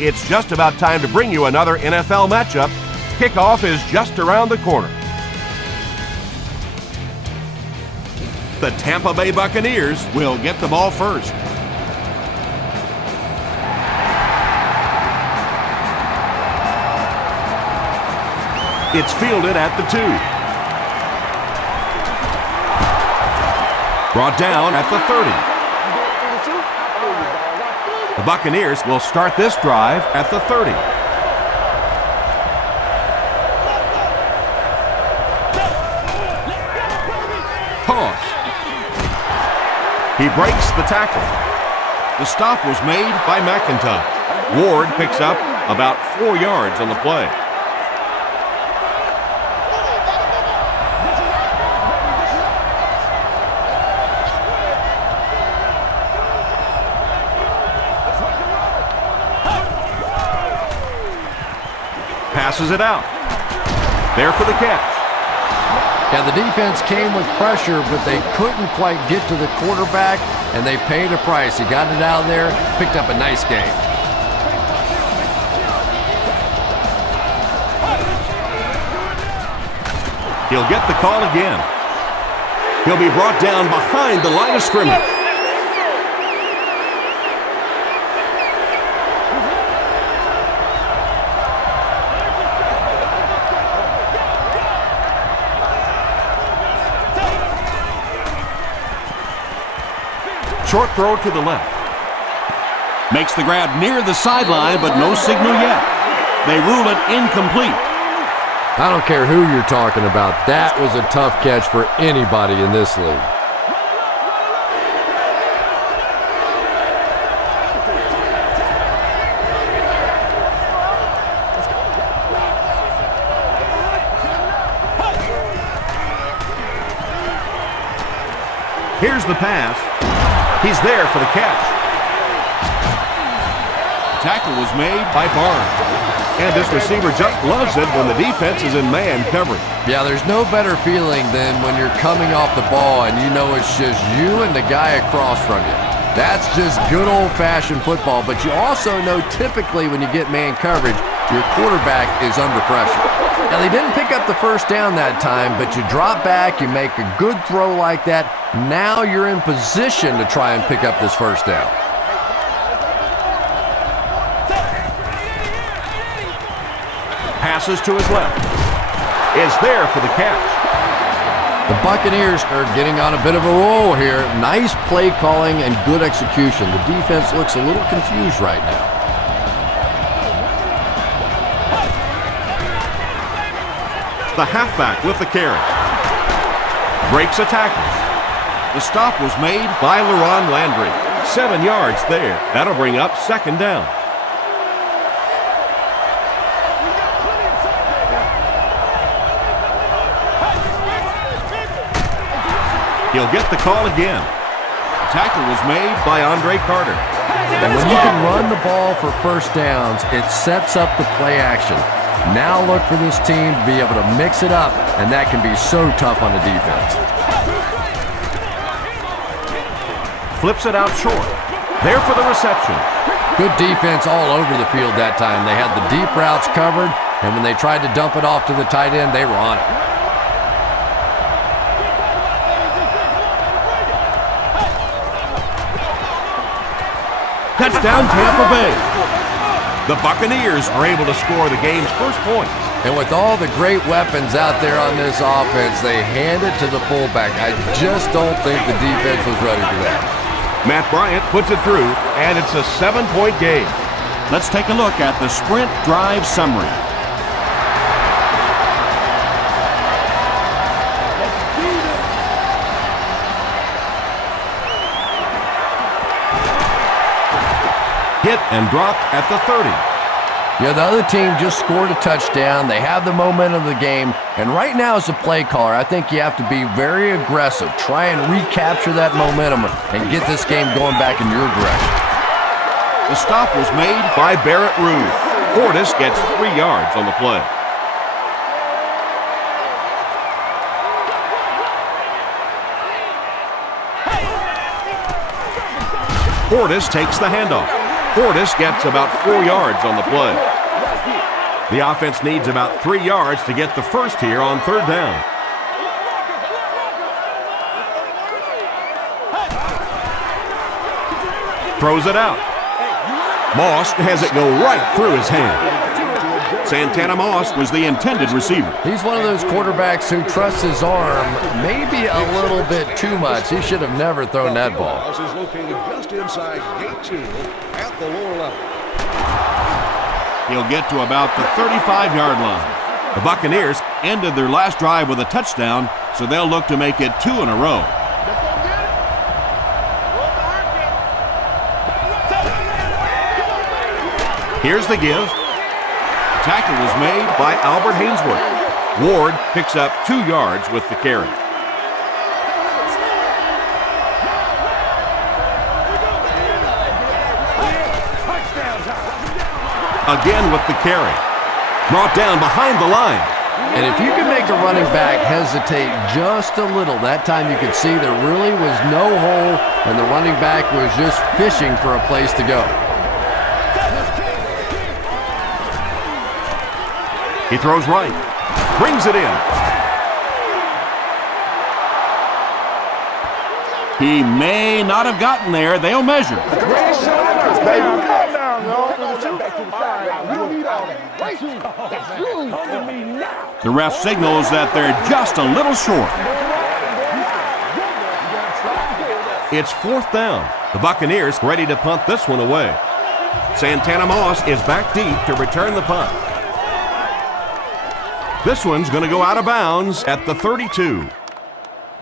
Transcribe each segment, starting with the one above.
It's just about time to bring you another NFL matchup. Kickoff is just around the corner. The Tampa Bay Buccaneers will get the ball first. It's fielded at the 2. Brought down at the 30. The Buccaneers will start this drive at the 30. Toss. He breaks the tackle. The stop was made by McIntosh. Ward picks up about 4 yards on the play. Passes it out. There for the catch. Yeah, the defense came with pressure, but they couldn't quite get to the quarterback, and they paid a price. He got it out there, picked up a nice game. He'll get the call again. He'll be brought down behind the line of scrimmage. Short throw to the left. Makes the grab near the sideline, but no signal yet. They rule it incomplete. I don't care who you're talking about. That was a tough catch for anybody in this league. Here's the pass. He's there for the catch. The tackle was made by Barnes. And this receiver just loves it when the defense is in man coverage. Yeah, there's no better feeling than when you're coming off the ball and you know it's just you and the guy across from you. That's just good old-fashioned football, but you also know typically when you get man coverage, your quarterback is under pressure. Now, they didn't pick up the first down that time, but you drop back, you make a good throw like that. Now you're in position to try and pick up this first down. Passes to his left. Is there for the catch. The Buccaneers are getting on a bit of a roll here. Nice play calling and good execution. The defense looks a little confused right now. The halfback with the carry. Breaks a tackle. The stop was made by LaRon Landry. 7 yards there. That'll bring up second down. He'll get the call again. The tackle was made by Andre Carter. And when you can run the ball for first downs, it sets up the play action. Now look for this team to be able to mix it up, and that can be so tough on the defense. Flips it out short. There for the reception. Good defense all over the field that time. They had the deep routes covered, and when they tried to dump it off to the tight end, they were on it. Touchdown, Tampa Bay. The Buccaneers are able to score the game's first points. And with all the great weapons out there on this offense, they hand it to the fullback. I just don't think the defense was ready for that. Matt Bryant puts it through, and it's a 7-point game. Let's take a look at the sprint drive summary. Hit and dropped at the 30. Yeah, the other team just scored a touchdown. They have the momentum of the game. And right now as a play caller, I think you have to be very aggressive. Try and recapture that momentum and get this game going back in your direction. The stop was made by Barrett Ruud. Portis gets 3 yards on the play. Portis takes the handoff. Portis gets about 4 yards on the play. The offense needs about 3 yards to get the first here on 3rd down. Throws it out. Moss has it go right through his hand. Santana Moss was the intended receiver. He's one of those quarterbacks who trusts his arm maybe a little bit too much. He should have never thrown that ball. Is located just inside gate 2 at the lower level. He'll get to about the 35-yard line. The Buccaneers ended their last drive with a touchdown, so they'll look to make it 2 in a row. Here's the give. Tackle was made by Albert Hainsworth. Ward picks up 2 yards with the carry. Again with the carry. Brought down behind the line. And if you can make a running back hesitate just a little, that time you could see there really was no hole and the running back was just fishing for a place to go. He throws right. Brings it in. He may not have gotten there. They'll measure. The ref signals that they're just a little short. It's 4th down. The Buccaneers ready to punt this one away. Santana Moss is back deep to return the punt. This one's going to go out of bounds at the 32.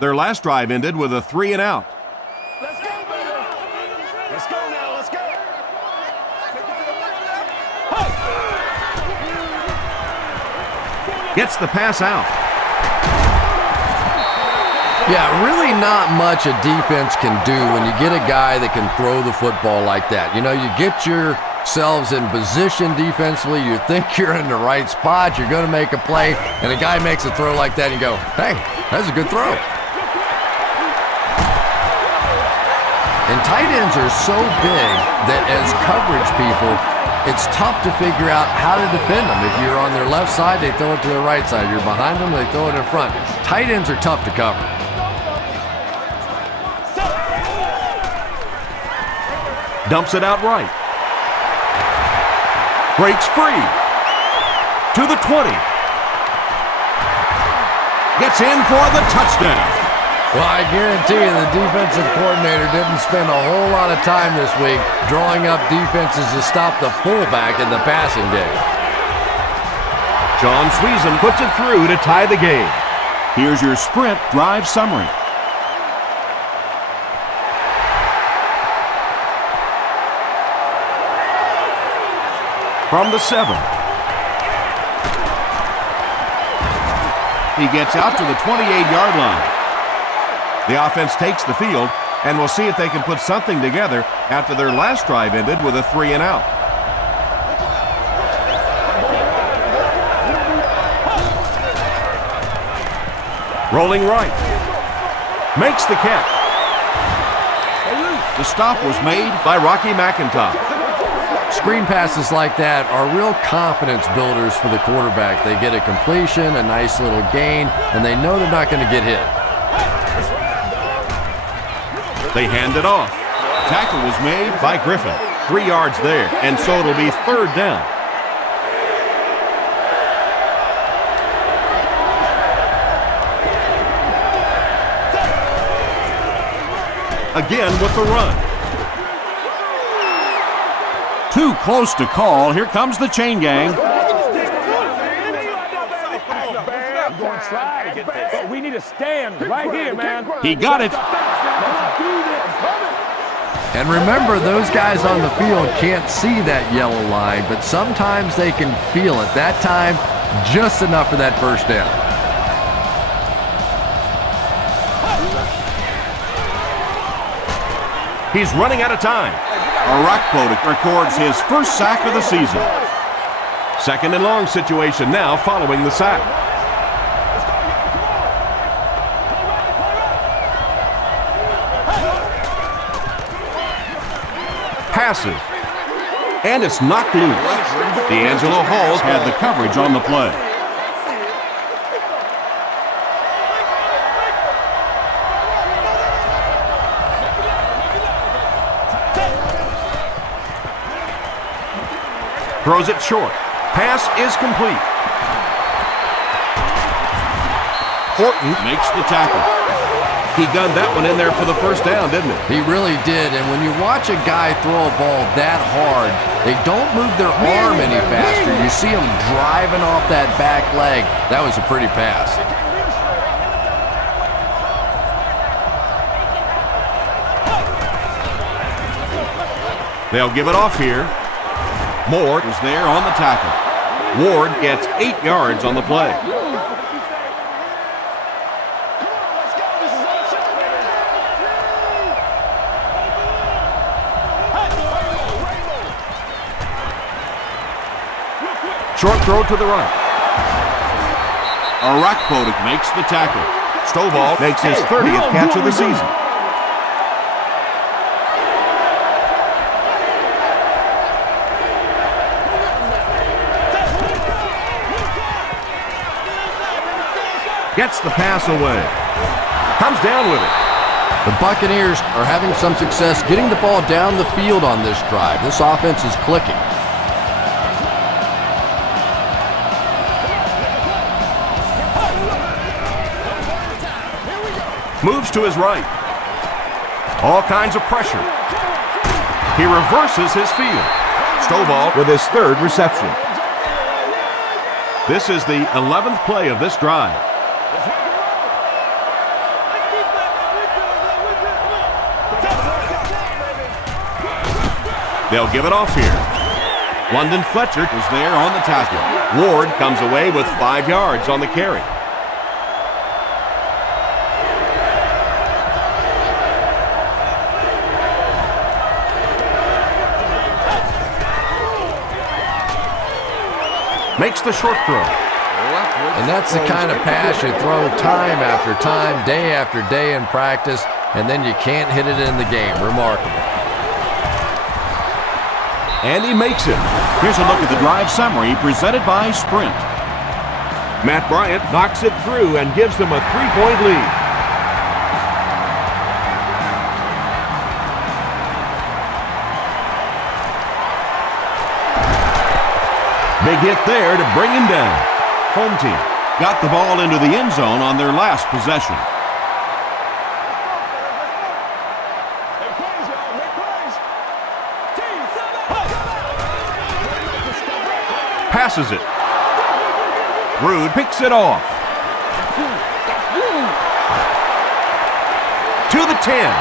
Their last drive ended with a 3 and out. Let's go, baby. Let's go now. Let's go. Gets the pass out. Yeah, really not much a defense can do when you get a guy that can throw the football like that. You know, you get yourselves in position defensively, you think you're in the right spot, you're going to make a play, and a guy makes a throw like that, and you go, hey, that's a good throw. And tight ends are so big that as coverage people, it's tough to figure out how to defend them. If you're on their left side, they throw it to their right side. You're behind them, they throw it in front. Tight ends are tough to cover. Dumps it out right. Breaks free. To the 20. Gets in for the touchdown. Well, I guarantee you the defensive coordinator didn't spend a whole lot of time this week drawing up defenses to stop the fullback in the passing game. John Sweezum puts it through to tie the game. Here's your sprint drive summary. From the 7. He gets out to the 28-yard line. The offense takes the field, and we'll see if they can put something together after their last drive ended with a 3 and out. Rolling right. Makes the catch. The stop was made by Rocky McIntosh. Screen passes like that are real confidence builders for the quarterback. They get a completion, a nice little gain, and they know they're not going to get hit. They hand it off. Tackle was made by Griffin. 3 yards there, and so it'll be 3rd down. Again with the run. Too close to call. Here comes the chain gang. We need to stand right here, man. He got it. And remember, those guys on the field can't see that yellow line, but sometimes they can feel it. That time, just enough for that first down. He's running out of time. Arakpo records his first sack of the season. 2nd and long situation now following the sack. Passes. And it's knocked loose. D'Angelo Hall had the coverage on the play. Throws it short. Pass is complete. Horton makes the tackle. He gunned that one in there for the first down, didn't he? He really did, and when you watch a guy throw a ball that hard, they don't move their arm any faster. You see him driving off that back leg. That was a pretty pass. They'll give it off here. Moore was there on the tackle. Ward gets 8 yards on the play. Short throw to the right. Arakpotic makes the tackle. Stovall makes his 30th catch of the season. Gets the pass away. Comes down with it. The Buccaneers are having some success getting the ball down the field on this drive. This offense is clicking. Moves to his right. All kinds of pressure. He reverses his field. Stovall with his 3rd reception. This is the 11th play of this drive. They'll give it off here. London Fletcher is there on the tackle. Ward comes away with 5 yards on the carry. Makes the short throw. And that's the kind of pass you throw time after time, day after day in practice, and then you can't hit it in the game. Remarkable. And he makes it. Here's a look at the drive summary presented by Sprint. Matt Bryant knocks it through and gives them a 3-point lead. Big hit there to bring him down. Home team got the ball into the end zone on their last possession. Passes it. Rude picks it off. To the 10.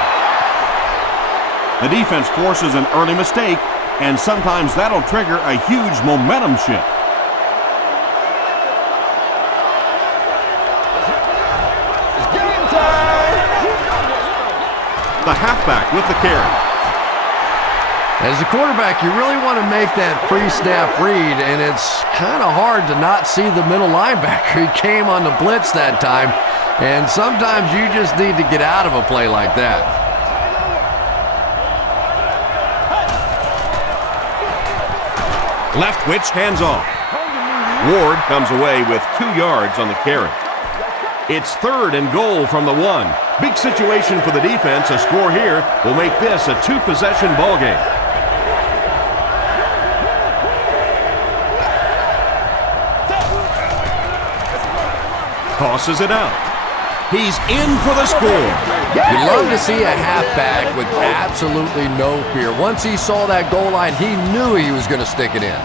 The defense forces an early mistake, and sometimes that'll trigger a huge momentum shift. The halfback with the carry. As a quarterback, you really want to make that pre-snap read, and it's kind of hard to not see the middle linebacker. He came on the blitz that time, and sometimes you just need to get out of a play like that. Leftwich hands off. Ward comes away with 2 yards on the carry. It's 3rd and goal from the 1. Big situation for the defense. A score here will make this a 2-possession ball game. Tosses it out. He's in for the score. You love to see a halfback with absolutely no fear. Once he saw that goal line, he knew he was going to stick it in.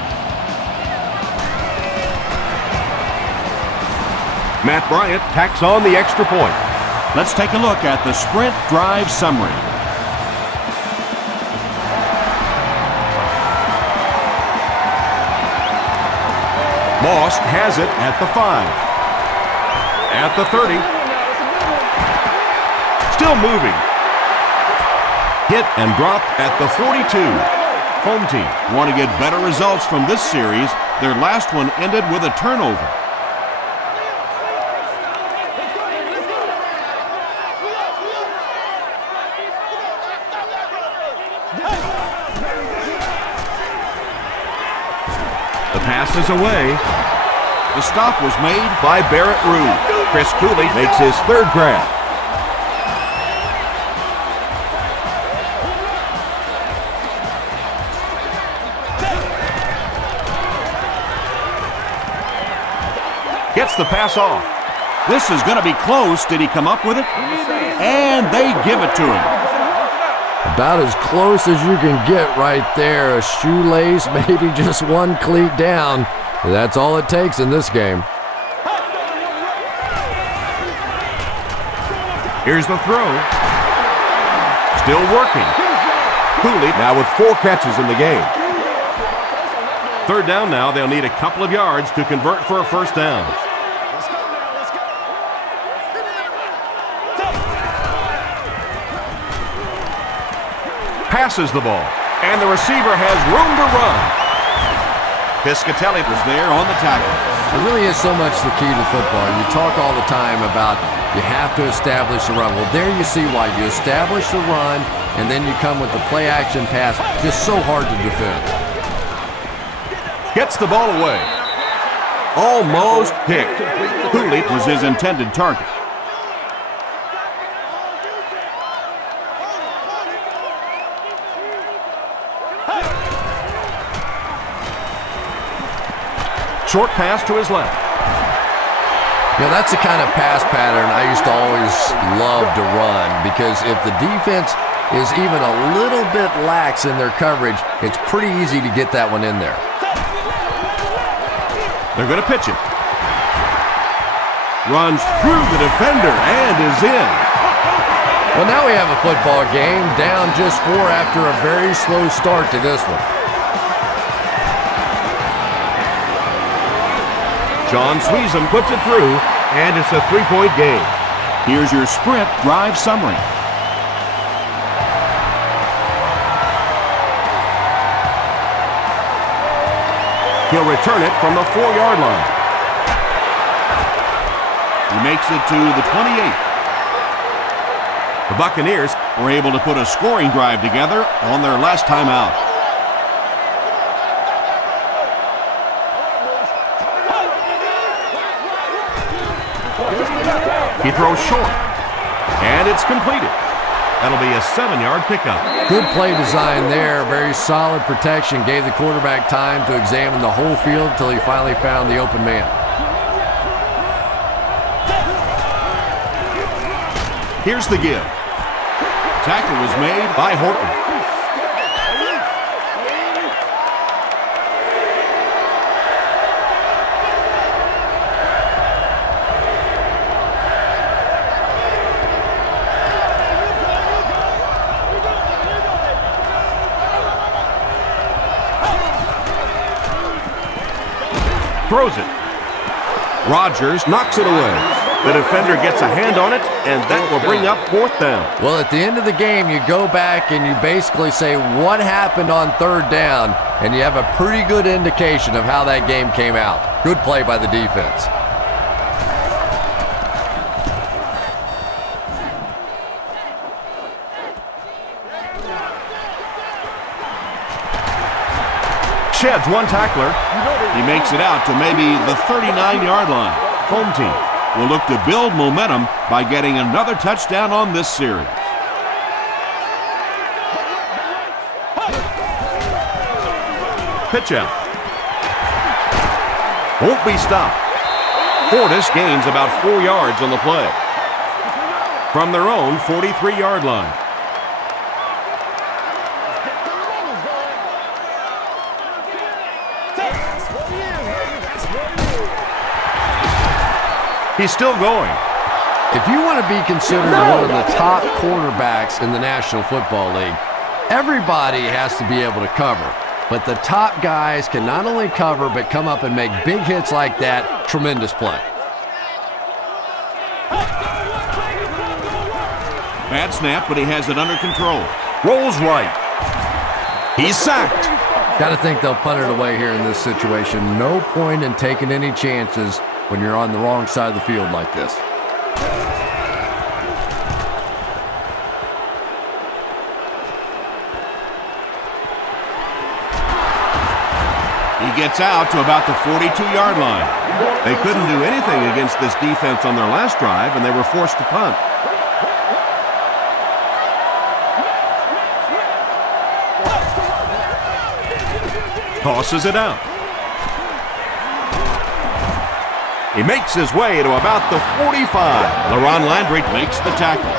Matt Bryant tacks on the extra point. Let's take a look at the Sprint drive summary. Moss has it at the 5. At the 30. Still moving. Hit and dropped at the 42. Home team want to get better results from this series. Their last one ended with a turnover. Passes away. The stop was made by Barrett Rude. Chris Cooley makes his third grab. Gets the pass off. This is going to be close. Did he come up with it? And they give it to him. About as close as you can get right there. A shoelace, maybe just one cleat down. That's all it takes in this game. Here's the throw. Still working. Cooley now with 4 catches in the game. Third down now. They'll need a couple of yards to convert for a first down. Passes the ball, and the receiver has room to run. Piscatelli was there on the tackle. It really is so much the key to football. You talk all the time about you have to establish the run. Well, there you see why. You establish the run, and then you come with the play-action pass. Just so hard to defend. Gets the ball away. Almost picked. Cooley was his intended target. Short pass to his left. You know, that's the kind of pass pattern I used to always love to run, because if the defense is even a little bit lax in their coverage, it's pretty easy to get that one in there. They're going to pitch it. Runs through the defender and is in. Well, now we have a football game, down just 4 after a very slow start to this one. John Sweezum puts it through, and it's a 3-point game. Here's your sprint drive summary. He'll return it from the 4-yard line. He makes it to the 28. The Buccaneers were able to put a scoring drive together on their last time out. He throws short, and it's completed. That'll be a 7-yard pickup. Good play design there. Very solid protection. Gave the quarterback time to examine the whole field until he finally found the open man. Here's the give. Tackle was made by Horton. Throws it. Rodgers knocks it away. The defender gets a hand on it, and that will bring up 4th down. Well, at the end of the game, you go back and you basically say what happened on 3rd down, and you have a pretty good indication of how that game came out. Good play by the defense. Sheds one tackler. He makes it out to maybe the 39-yard line. Home team will look to build momentum by getting another touchdown on this series. Pitch out. Won't be stopped. Fortis gains about 4 yards on the play. From their own 43-yard line. He's still going. If you want to be considered one of the top quarterbacks in the National Football League, everybody has to be able to cover. But the top guys can not only cover, but come up and make big hits like that. Tremendous play. Bad snap, but he has it under control. Rolls right. He's sacked. Got to think they'll punt it away here in this situation. No point in taking any chances when you're on the wrong side of the field like this. He gets out to about the 42-yard line. They couldn't do anything against this defense on their last drive, and they were forced to punt. Tosses it out. He makes his way to about the 45. LaRon Landry makes the tackle.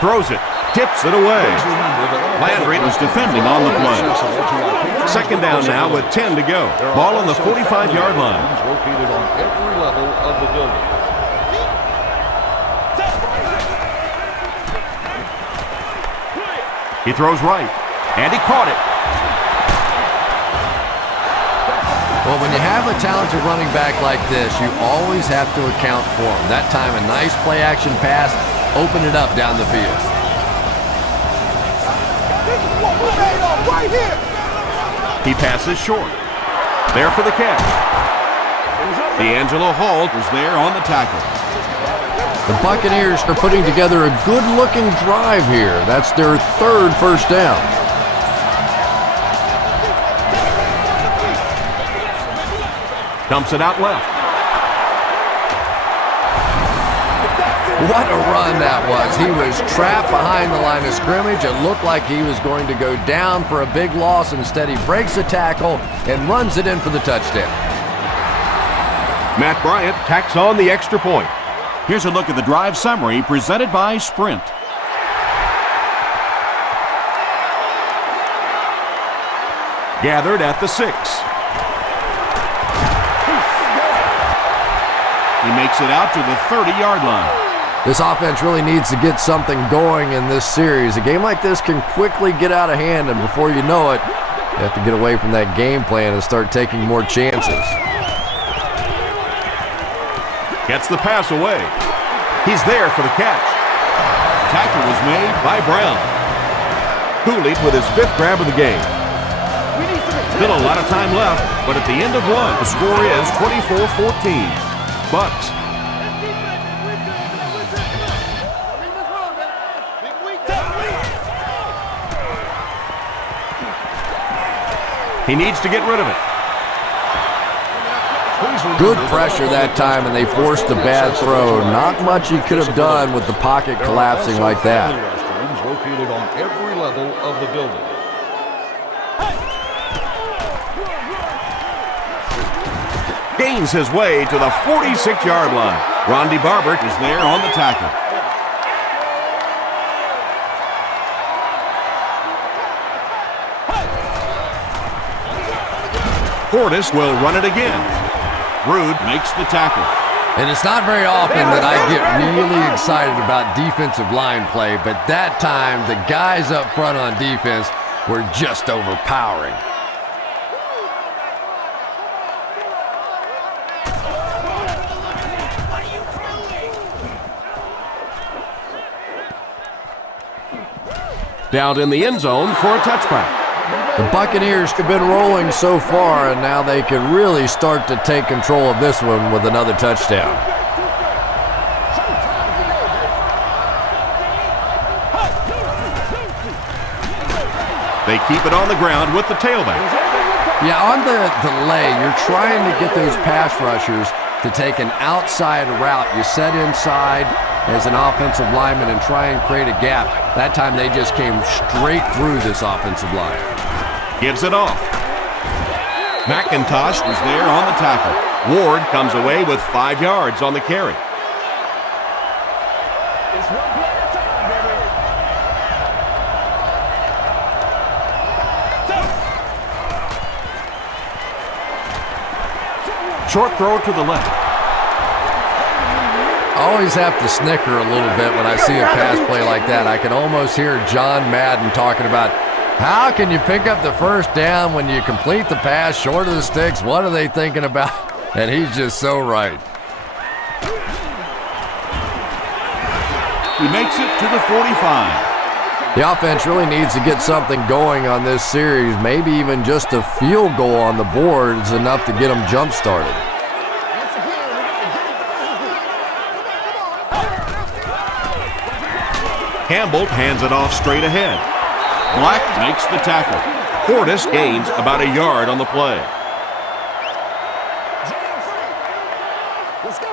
Throws it, tips it away. Landry was defending on the play. Second down now with 10 to go. Ball on the 45-yard line. Located on every level of the building. He throws right, and he caught it. Well, when you have a talented running back like this, you always have to account for him. That time, a nice play-action pass opened it up down the field. Right here. He passes short. There for the catch. D'Angelo Hall was there on the tackle. The Buccaneers are putting together a good-looking drive here. That's their third first down. Dumps it out left. What a run that was. He was trapped behind the line of scrimmage. It looked like he was going to go down for a big loss. Instead, he breaks the tackle and runs it in for the touchdown. Matt Bryant tacks on the extra point. Here's a look at the drive summary presented by Sprint. Gathered at the 6. He makes it out to the 30-yard line. This offense really needs to get something going in this series. A game like this can quickly get out of hand, and before you know it, you have to get away from that game plan and start taking more chances. Gets the pass away. He's there for the catch. Tackle was made by Brown. Cooley with his 5th grab of the game. Still a lot of time left, but at the end of one, the score is 24-14. Bucks. He needs to get rid of it. Good pressure that time, and they forced a bad throw. Not much he could have done with the pocket collapsing like that. Restrooms located on every level of the building. Gains his way to the 46-yard line. Rondy Barber is there on the tackle. Portis will run it again. Rude makes the tackle. And it's not very often that I get really excited about defensive line play, but that time the guys up front on defense were just overpowering. Down in the end zone for a touchback. The Buccaneers have been rolling so far, and now they can really start to take control of this one with another touchdown. They keep it on the ground with the tailback. Yeah, on the delay, you're trying to get those pass rushers to take an outside route. You set inside as an offensive lineman and try and create a gap. That time they just came straight through this offensive line. Gives it off. McIntosh was there on the tackle. Ward comes away with 5 yards on the carry. Short throw to the left. I always have to snicker a little bit when I see a pass play like that. I can almost hear John Madden talking about, how can you pick up the first down when you complete the pass short of the sticks? What are they thinking about? And he's just so right. He makes it to the 45. The offense really needs to get something going on this series. Maybe even just a field goal on the board is enough to get them jump-started. Campbell hands it off straight ahead. Black makes the tackle. Portis gains about a yard on the play. Let's go.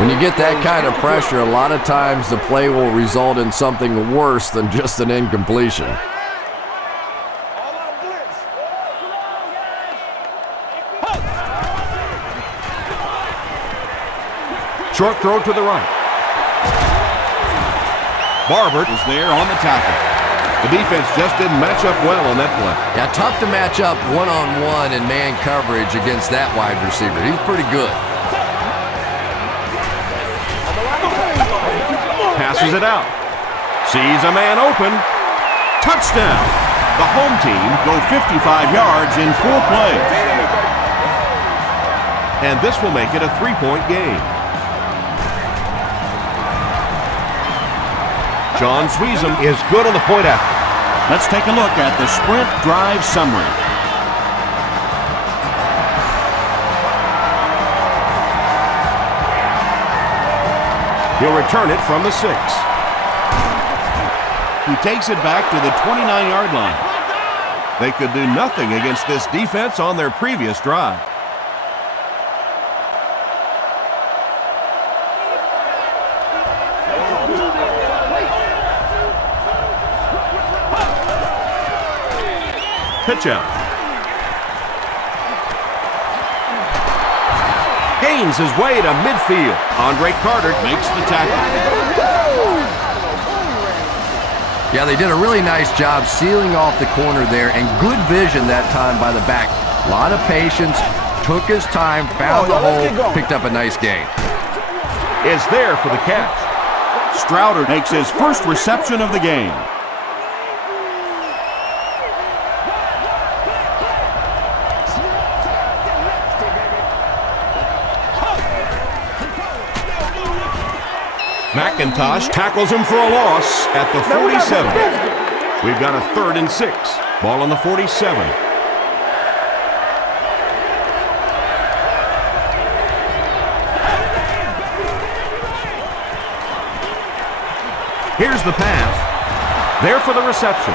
When you get that kind of pressure, a lot of times the play will result in something worse than just an incompletion. Short throw to the right. Barber is there on the tackle. The defense just didn't match up well on that play. Yeah, tough to match up one-on-one in man coverage against that wide receiver. He's pretty good. Passes it out. Sees a man open. Touchdown. The home team go 55 yards in 4 plays. And this will make it a 3-point game. John Sweezum is good on the point after. Let's take a look at the sprint drive summary. He'll return it from the 6. He takes it back to the 29-yard line. They could do nothing against this defense on their previous drive. Pitch out. Gains his way to midfield. Andre Carter makes the tackle. Yeah, they did a really nice job sealing off the corner there, and good vision that time by the back. A lot of patience, took his time, found the hole, picked up a nice gain. Is there for the catch. Strouder makes his first reception of the game. McIntosh tackles him for a loss at the 47. We've got a 3rd and 6. Ball on the 47. Here's the pass. There for the reception.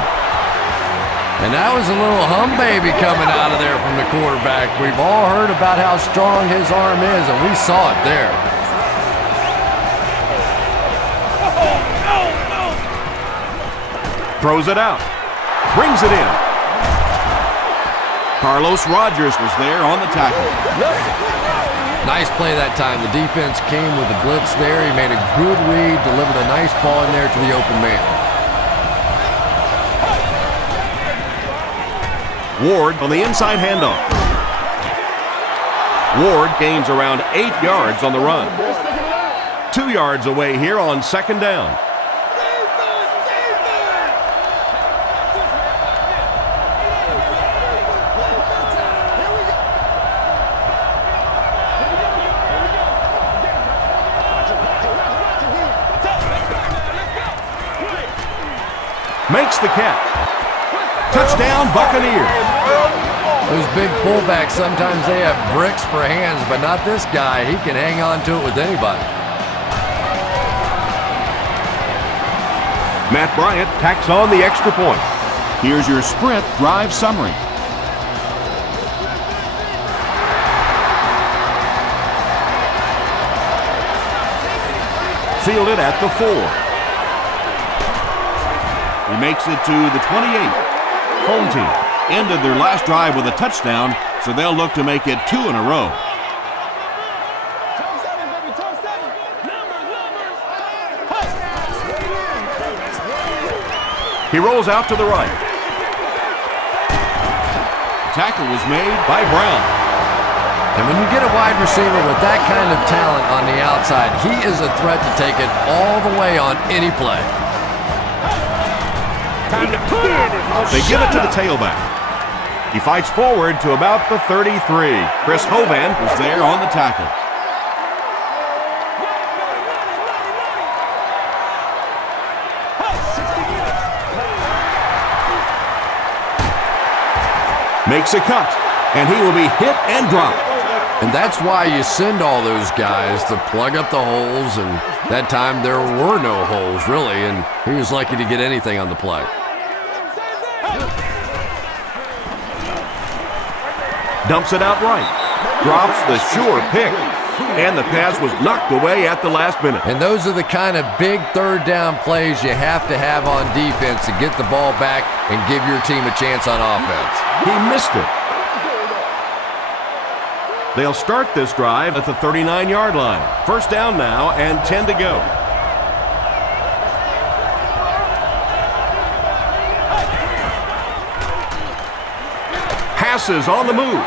And that was a little hum baby coming out of there from the quarterback. We've all heard about how strong his arm is, and we saw it there. Throws it out. Brings it in. Carlos Rogers was there on the tackle. Nice play that time. The defense came with the blitz there. He made a good read, delivered a nice ball in there to the open man. Ward on the inside handoff. Ward gains around 8 yards on the run. 2 yards away here on 2nd down. Makes the catch. Touchdown, Buccaneers. Those big fullbacks, sometimes they have bricks for hands, but not this guy. He can hang on to it with anybody. Matt Bryant tacks on the extra point. Here's your sprint drive summary. Fielded at the 4. He makes it to the 28. Home team ended their last drive with a touchdown, so they'll look to make it 2 in a row. He rolls out to the right. Tackle was made by Brown. And when you get a wide receiver with that kind of talent on the outside, he is a threat to take it all the way on any play. They give it to the tailback. He fights forward to about the 33. Chris Hovan was there on the tackle. Makes a cut, and he will be hit and dropped. And that's why you send all those guys to plug up the holes, and that time there were no holes, really, and he was lucky to get anything on the play. Dumps it out right. Drops the sure pick. And the pass was knocked away at the last minute. And those are the kind of big third down plays you have to have on defense to get the ball back and give your team a chance on offense. He missed it. They'll start this drive at the 39-yard line. First down now and 10 to go. Passes on the move.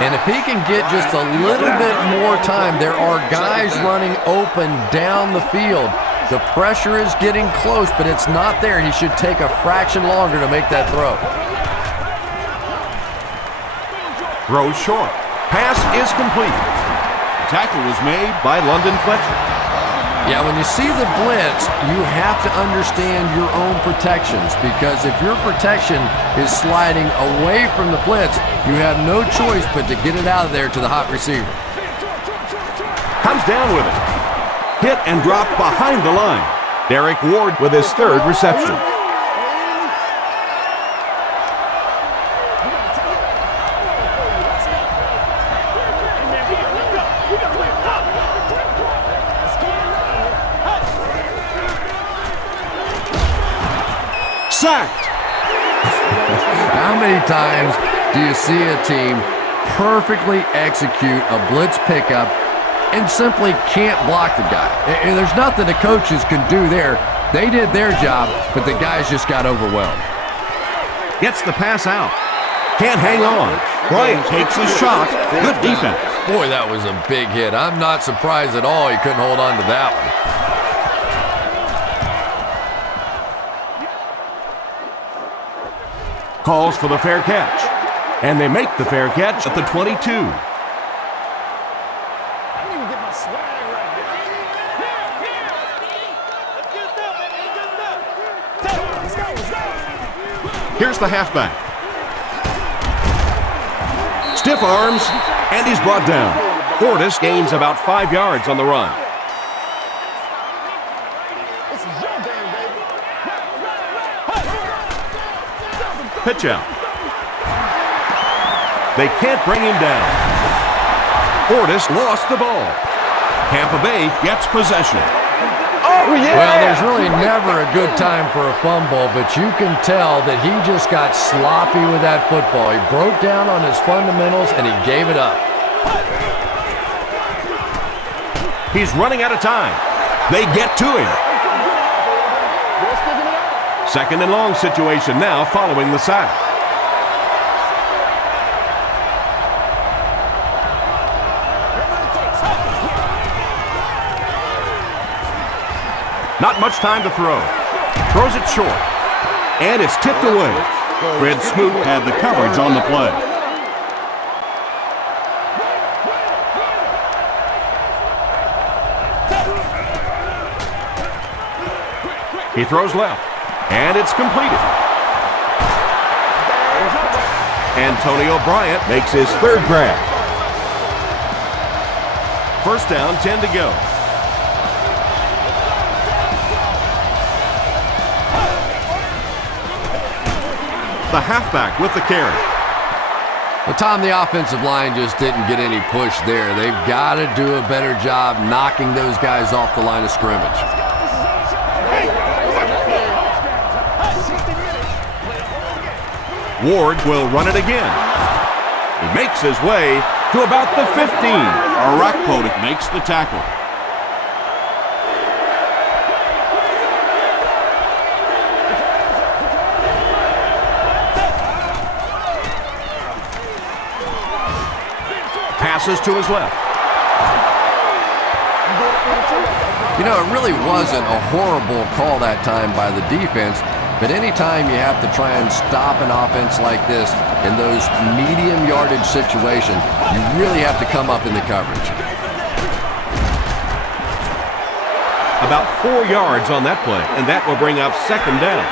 And if he can get just a little bit more time, there are guys running open down the field. The pressure is getting close, but it's not there. He should take a fraction longer to make that throw. Throws short. Pass is complete. The tackle was made by London Fletcher. Yeah, when you see the blitz, you have to understand your own protections, because if your protection is sliding away from the blitz, you have no choice but to get it out of there to the hot receiver. Comes down with it. Hit and dropped behind the line. Derek Ward with his third reception. Sacked. How many times do you see a team perfectly execute a blitz pickup and simply can't block the guy? And there's nothing the coaches can do there. They did their job, but the guys just got overwhelmed. Gets the pass out. Can't hang on. Bryant takes a shot. Good defense. Boy, that was a big hit. I'm not surprised at all he couldn't hold on to that one. Calls for the fair catch. And they make the fair catch at the 22. Here's the halfback. Stiff arms, and he's brought down. Portis gains about 5 yards on the run. Pitch out. They can't bring him down. Portis lost the ball. Tampa Bay gets possession. Oh, yeah! Well, there's really never a good time for a fumble, but you can tell that he just got sloppy with that football. He broke down on his fundamentals, and he gave it up. He's running out of time. They get to him. Second and long situation now following the sack. Not much time to throw. Throws it short. And it's tipped away. Fred Smoot had the coverage on the play. He throws left. And it's completed. Antonio Bryant makes his third grab. First down, 10 to go. The halfback with the carry. Well, Tom, the offensive line just didn't get any push there. They've got to do a better job knocking those guys off the line of scrimmage. Ward will run it again. He makes his way to about the 15. Arakpo makes the tackle. Passes to his left. You know, it really wasn't a horrible call that time by the defense, but anytime you have to try and stop an offense like this, In those medium yardage situations, you really have to come up in the coverage. About 4 yards on that play, and that will bring up second down.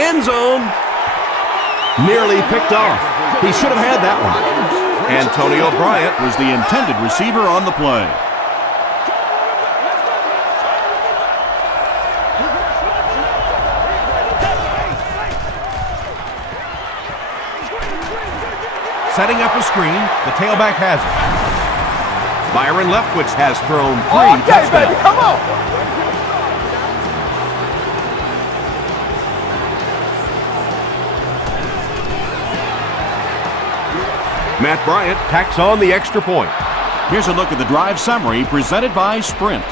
End zone. Nearly picked off. He should have had that one. Antonio Bryant was the intended receiver on the play. Setting up a screen, the tailback has it. Byron Leftwich has thrown 3 touchdowns. Baby, come on! Matt Bryant tacks on the extra point. Here's a look at the drive summary presented by Sprint.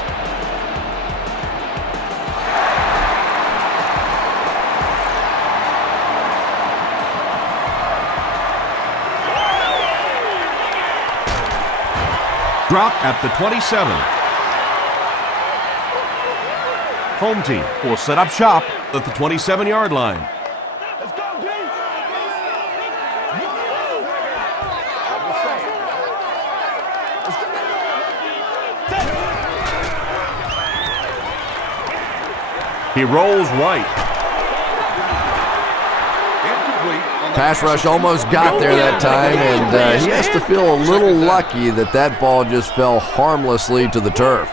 Drop at the 27. Home team will set up shop at the 27-yard line. Let's go, B! He rolls right. Pass rush almost got there that time, and he has to feel a little lucky that that ball just fell harmlessly to the turf.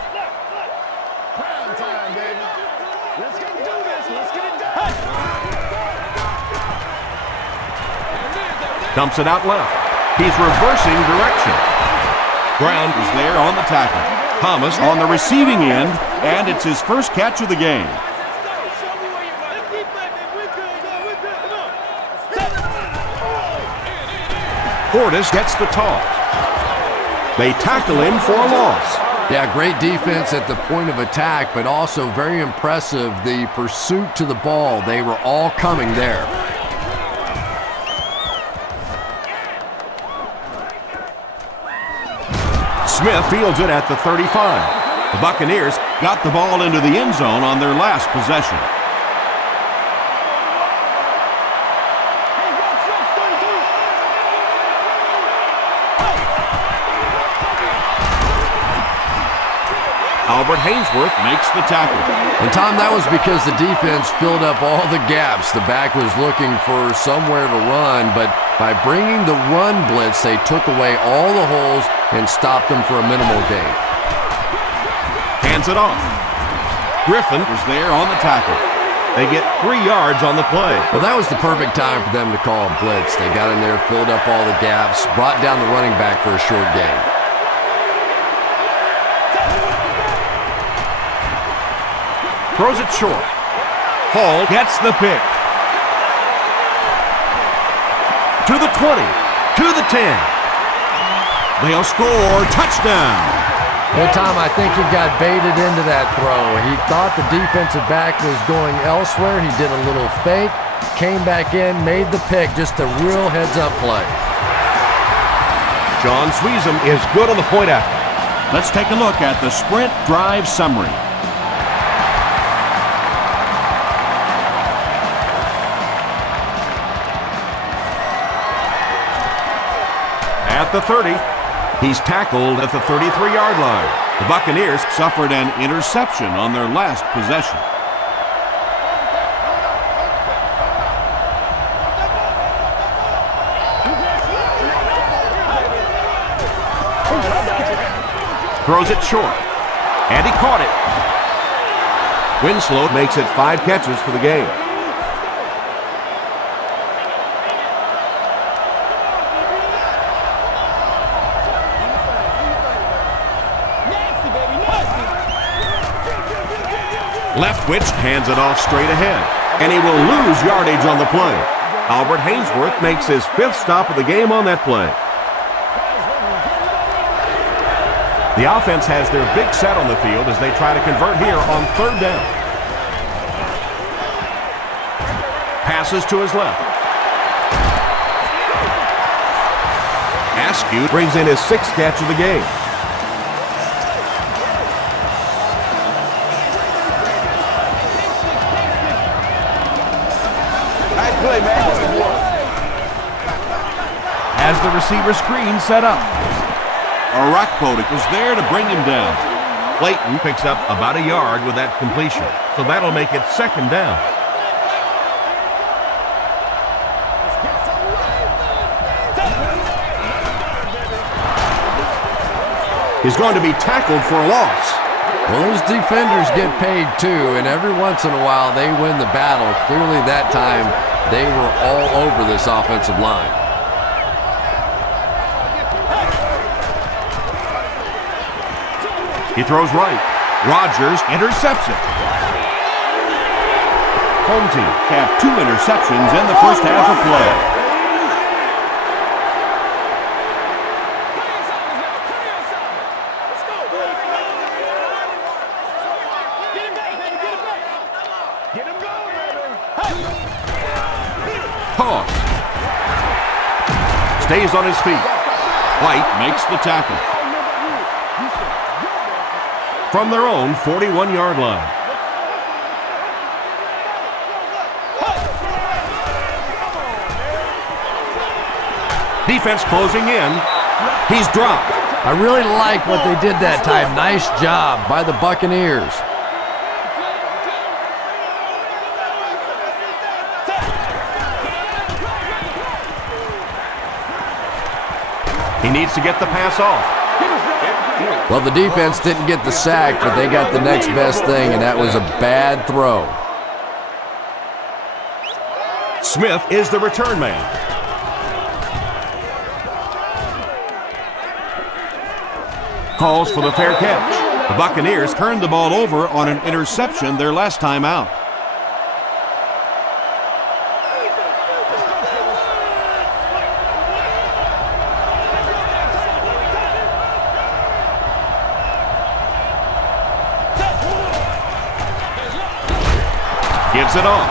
Dumps it out left. He's reversing direction. Brown is there on the tackle. Thomas on the receiving end, and it's his first catch of the game. Portis gets the toss. They tackle him for a loss. Yeah, great defense at the point of attack, but also very impressive the pursuit to the ball. They were all coming there. Smith fields it at the 35. The Buccaneers got the ball into the end zone on their last possession. Albert Hainsworth makes the tackle. And Tom, that was because the defense filled up all the gaps. The back was looking for somewhere to run, but by bringing the run blitz, they took away all the holes and stopped them for a minimal gain. Hands it off. Griffin was there on the tackle. They get 3 yards on the play. Well, that was the perfect time for them to call a blitz. They got in there, filled up all the gaps, brought down the running back for a short gain. Throws it short. Hall gets the pick. To the 20. To the 10. They'll score. Touchdown. Good time. I think he got baited into that throw. He thought the defensive back was going elsewhere. He did a little fake, came back in, made the pick. Just a real heads-up play. John Sweezum is good on the point after. Let's take a look at the Sprint drive summary. At the 30, he's tackled at the 33-yard line. The Buccaneers suffered an interception on their last possession. Throws it short, and he caught it. Winslow makes it 5 catches for the game. Leftwich hands it off straight ahead, and he will lose yardage on the play. Albert Hainsworth makes his 5th stop of the game on that play. The offense has their big set on the field as they try to convert here on 3rd down. Passes to his left. Askew brings in his 6th catch of the game. Nice play, man. Has the receiver screen set up. Arakpodik was there to bring him down. Clayton picks up about a yard with that completion, so that'll make it 2nd down. He's going to be tackled for a loss. Well, those defenders get paid too, and every once in a while they win the battle. Clearly that time they were all over this offensive line. He throws right. Rodgers intercepts it. Home team have 2 interceptions in the first half of play. Toss. Stays on his feet. White makes the tackle. From their own 41-yard line. Defense closing in. He's dropped. I really like what they did that time. Nice job by the Buccaneers. He needs to get the pass off. Well, the defense didn't get the sack, but they got the next best thing, and that was a bad throw. Smith is the return man. Calls for the fair catch. The Buccaneers turned the ball over on an interception their last time out. Gives it off.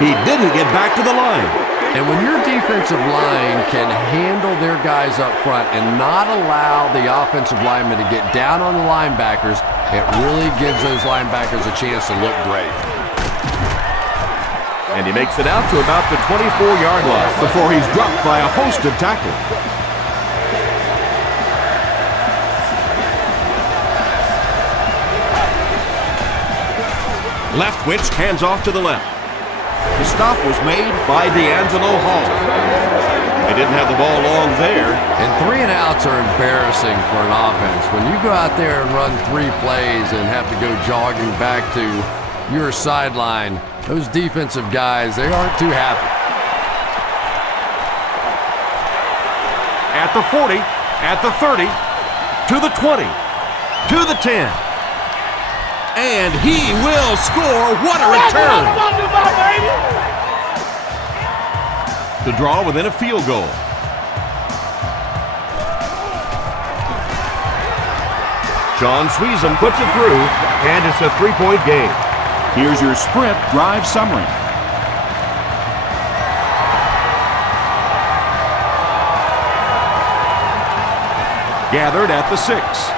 He didn't get back to the line. And when your defensive line can handle their guys up front and not allow the offensive linemen to get down on the linebackers, it really gives those linebackers a chance to look great. And he makes it out to about the 24-yard line before he's dropped by a host of tackles. Leftwich hands off to the left. The stop was made by D'Angelo Hall. They didn't have the ball long there. And 3 and outs are embarrassing for an offense. When you go out there and run 3 plays and have to go jogging back to your sideline, those defensive guys, they aren't too happy. At the 40, at the 30, to the 20, to the 10. And he will score. What a return! To draw within a field goal. John Sweezum puts it through, and it's a 3-point game. Here's your sprint drive summary. Gathered at the 6.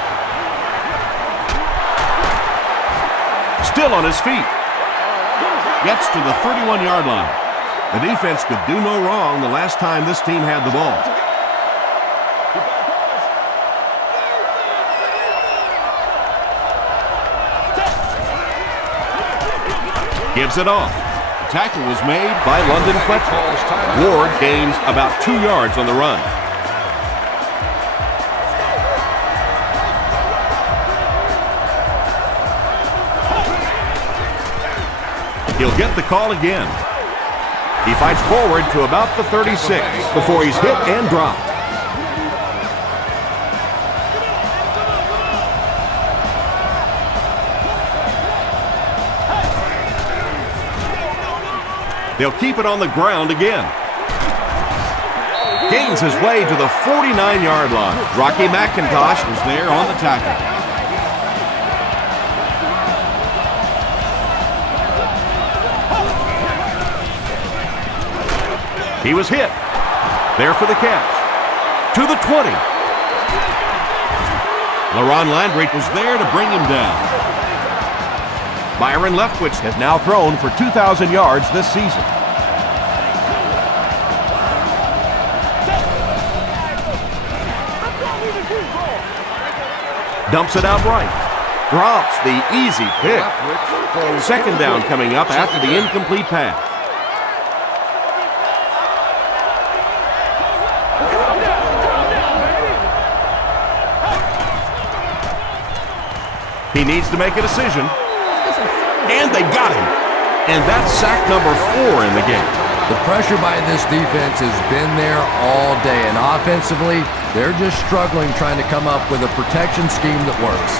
Still on his feet. Gets to the 31-yard line. The defense could do no wrong the last time this team had the ball. Gives it off. Tackle was made by London Fletcher. Ward gains about 2 yards on the run. He'll get the call again. He fights forward to about the 36 before he's hit and dropped. They'll keep it on the ground again. Gains his way to the 49-yard line. Rocky McIntosh is there on the tackle. He was hit. There for the catch. To the 20. LaRon Landry was there to bring him down. Byron Leftwich has now thrown for 2,000 yards this season. Dumps it out right. Drops the easy pick. Second down coming up after the incomplete pass. He needs to make a decision. And they got him. And that's sack number 4 in the game. The pressure by this defense has been there all day. And offensively, they're just struggling trying to come up with a protection scheme that works.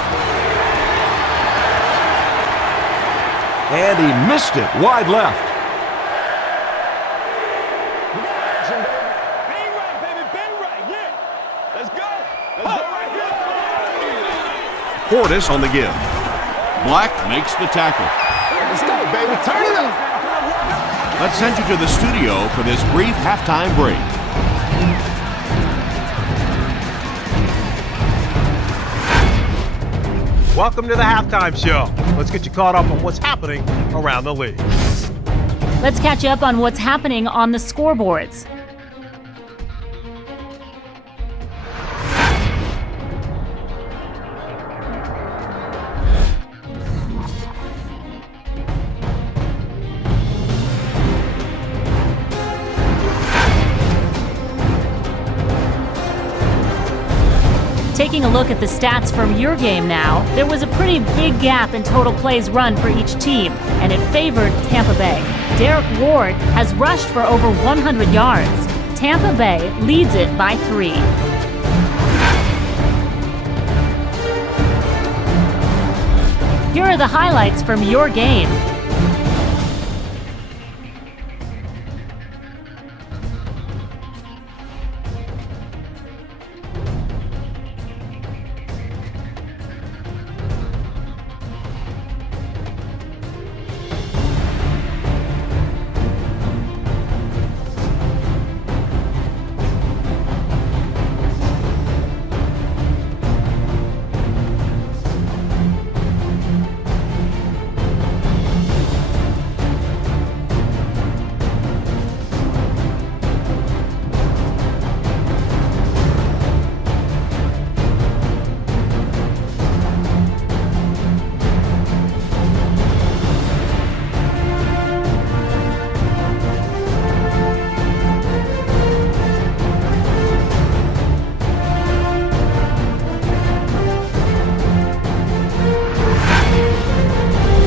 And he missed it wide left. Bang right, baby, bang right, yeah. Let's go. Let's go right here. Portis on the give. Black makes the tackle. Let's go, baby. Turn it up. Let's send you to the studio for this brief halftime break. Welcome to the halftime show. Let's get you caught up on what's happening around the league. Let's catch you up on what's happening on the scoreboards. Taking a look at the stats from your game now, there was a pretty big gap in total plays run for each team, and it favored Tampa Bay. Derek Ward has rushed for over 100 yards. Tampa Bay leads it by 3. Here are the highlights from your game.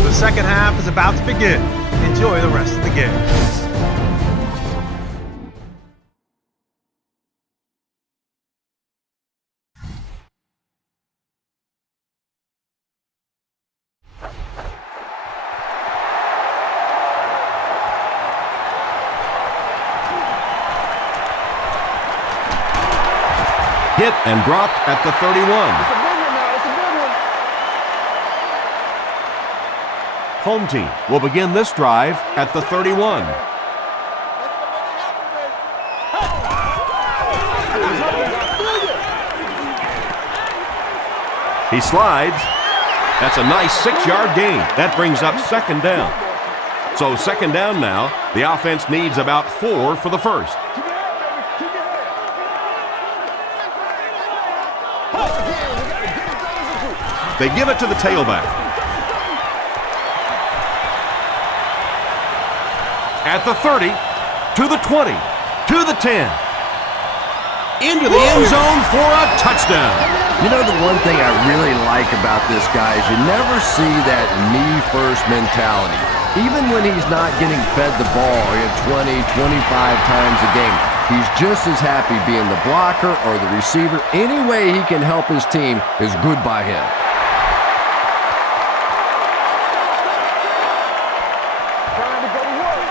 The second half is about to begin. Enjoy the rest of the game. Hit and dropped at the 31. It's a big one now. It's a big one. Home team will begin this drive at the 31. He slides. That's a nice 6-yard gain. That brings up second down. So second down now. The offense needs about 4 for the first. Keep your head, baby. Keep your head. They give it to the tailback. At the 30, to the 20, to the 10. Into the end zone for a touchdown. You know, the one thing I really like about this guy is you never see that me-first mentality. Even when he's not getting fed the ball 20, 25 times a game, he's just as happy being the blocker or the receiver. Any way he can help his team is good by him. Trying to go to work.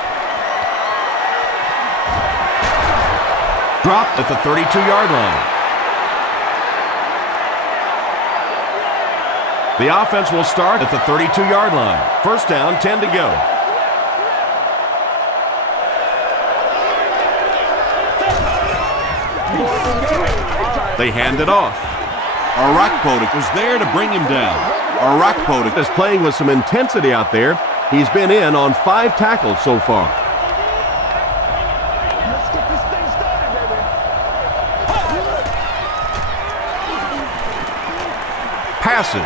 Dropped at the 32-yard line. The offense will start at the 32-yard line. First down, 10 to go. They hand it off. Arakpodik was there to bring him down. Arakpodik is playing with some intensity out there. He's been in on 5 tackles so far. Let's get this thing started, baby. Passes.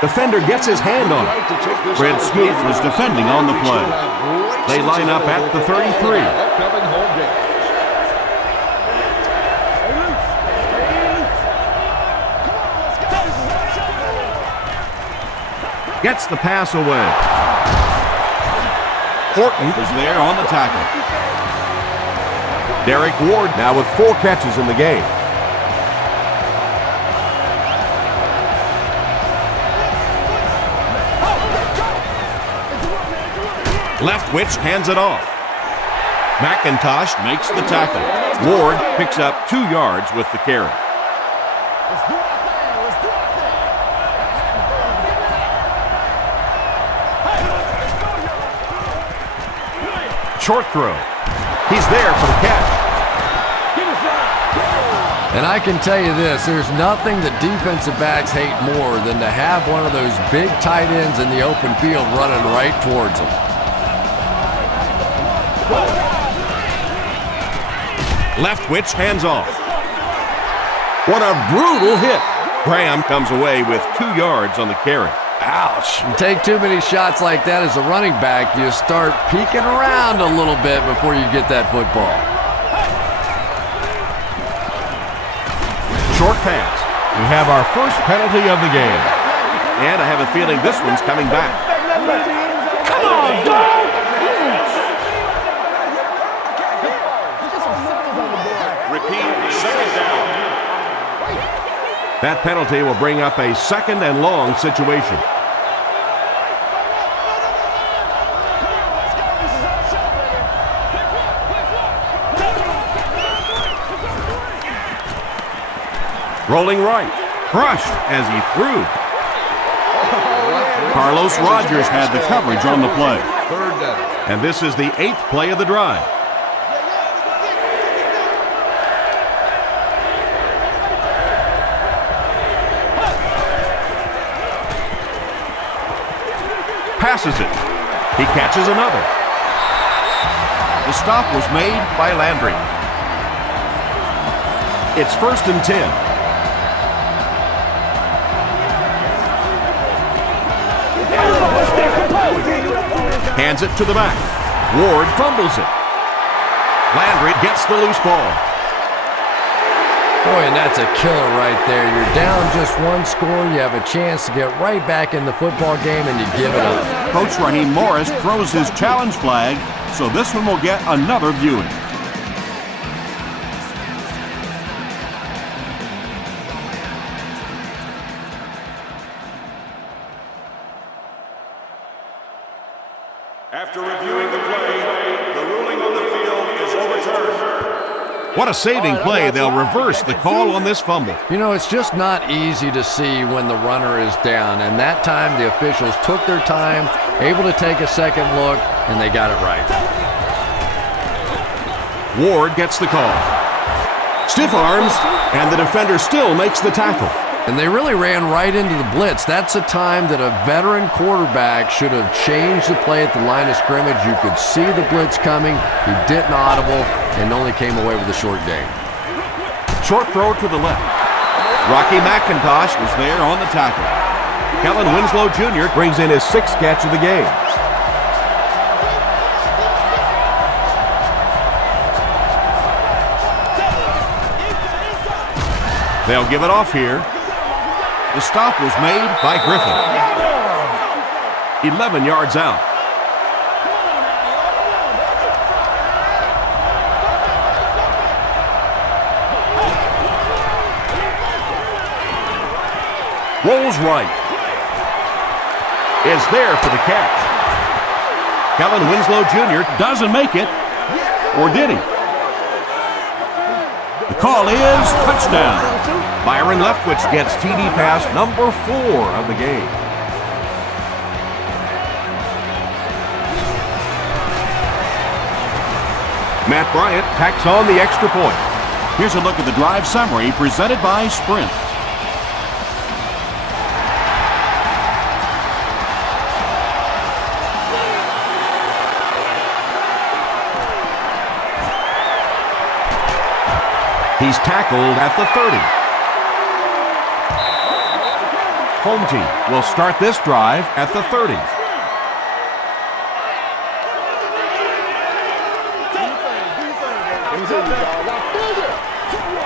Defender gets his hand on it. Fred Smoot was defending on the play. They line up at the 33. Upcoming home game. Gets the pass away. Horton is there on the tackle. Derek Ward now with 4 catches in the game. Leftwich hands it off. McIntosh makes the tackle. Ward picks up 2 yards with the carry. Let's do our thing. Let's do our thing. Short throw. He's there for the catch. And I can tell you this, there's nothing that defensive backs hate more than to have one of those big tight ends in the open field running right towards them. Leftwich hands off. What a brutal hit. Graham comes away with 2 yards on the carry. Ouch. You take too many shots like that as a running back, you start peeking around a little bit before you get that football. Short pass. We have our first penalty of the game. And I have a feeling this one's coming back. Come on, dog! Repeat, second down. That penalty will bring up a 2nd and long situation. Rolling right. Crushed as he threw. Carlos Rogers had the coverage on the play. 3rd down. And this is the 8th play of the drive. Passes it. He catches another. The stop was made by Landry. It's 1st and 10. Hands it to the back. Ward fumbles it. Landry gets the loose ball. Boy, and that's a killer right there. You're down just 1 score. You have a chance to get right back in the football game, and you give it up. Coach Raheem Morris throws his challenge flag, so this one will get another viewing. After reviewing the play, the ruling on the field is overturned. What a saving play. They'll reverse the call on this fumble. You know, it's just not easy to see when the runner is down, and that time the officials took their time, able to take a second look, and they got it right. Ward gets the call. Stiff arms, and the defender still makes the tackle. And they really ran right into the blitz. That's a time that a veteran quarterback should have changed the play at the line of scrimmage. You could see the blitz coming. He didn't audible and only came away with a short gain. Short throw to the left. Rocky McIntosh was there on the tackle. Kellen Winslow Jr. brings in his 6th catch of the game. They'll give it off here. The stop was made by Griffin. 11 yards out. Rolls right. Is there for the catch. Kellen Winslow Jr. doesn't make it. Or did he? The call is touchdown. Byron Leftwich gets TD pass number 4 of the game. Matt Bryant tacks on the extra point. Here's a look at the drive summary presented by Sprint. He's tackled at the 30. Home team will start this drive at the 30.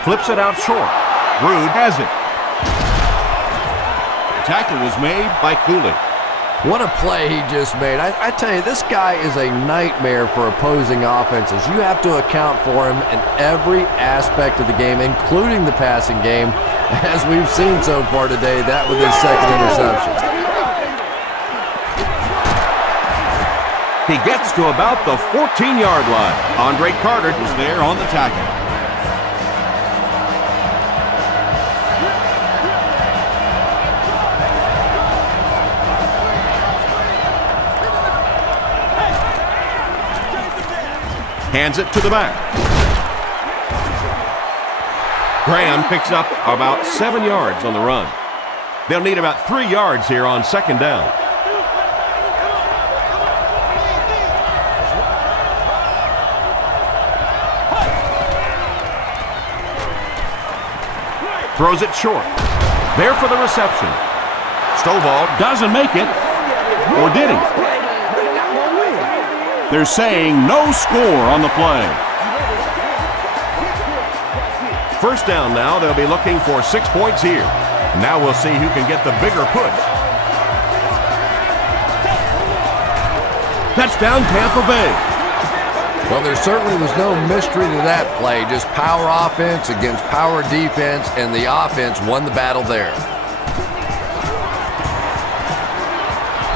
Flips it out short. Rude has it. The tackle was made by Cooley. What a play he just made. I tell you, this guy is a nightmare for opposing offenses. You have to account for him in every aspect of the game, including the passing game, as we've seen so far today, that with his second interception. He gets to about the 14-yard line. Andre Carter is there on the tackle. Hands it to the back. Graham picks up about 7 yards on the run. They'll need about 3 yards here on second down. Throws it short. There for the reception. Stovall doesn't make it. Or did he? They're saying no score on the play. First down now. They'll be looking for 6 points here. Now we'll see who can get the bigger push. Touchdown, Tampa Bay. Well, there certainly was no mystery to that play. Just power offense against power defense, and the offense won the battle there.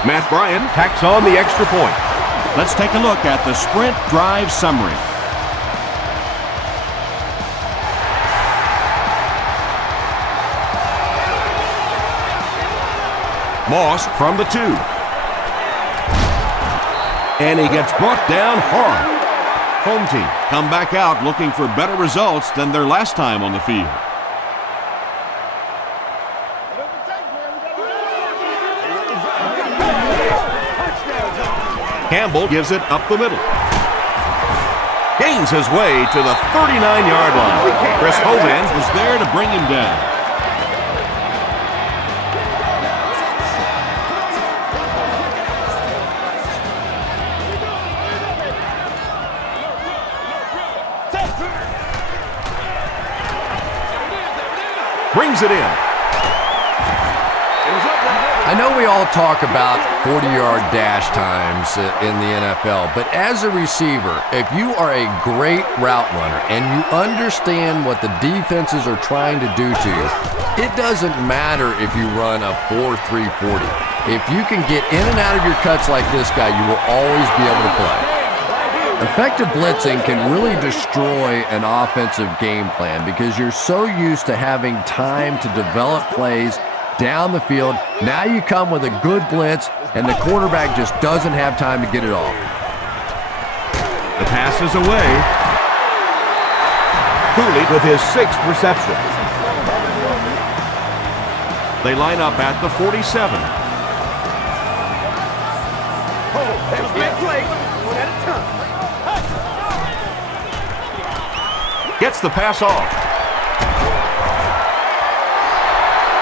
Matt Bryant tacks on the extra point. Let's take a look at the Sprint drive summary. Moss from the 2. And he gets brought down hard. Home team come back out looking for better results than their last time on the field. Campbell gives it up the middle. Gains his way to the 39-yard line. Chris Hovan was there to bring him down. Brings it in. I know we all talk about 40-yard dash times in the NFL, but as a receiver, if you are a great route runner and you understand what the defenses are trying to do to you, it doesn't matter if you run a 4.3 40. If you can get in and out of your cuts like this guy, you will always be able to play. Effective blitzing can really destroy an offensive game plan because you're so used to having time to develop plays down the field. Now you come with a good blitz, and the quarterback just doesn't have time to get it off. The pass is away. Cooley with his 6th reception. They line up at the 47. Gets the pass off.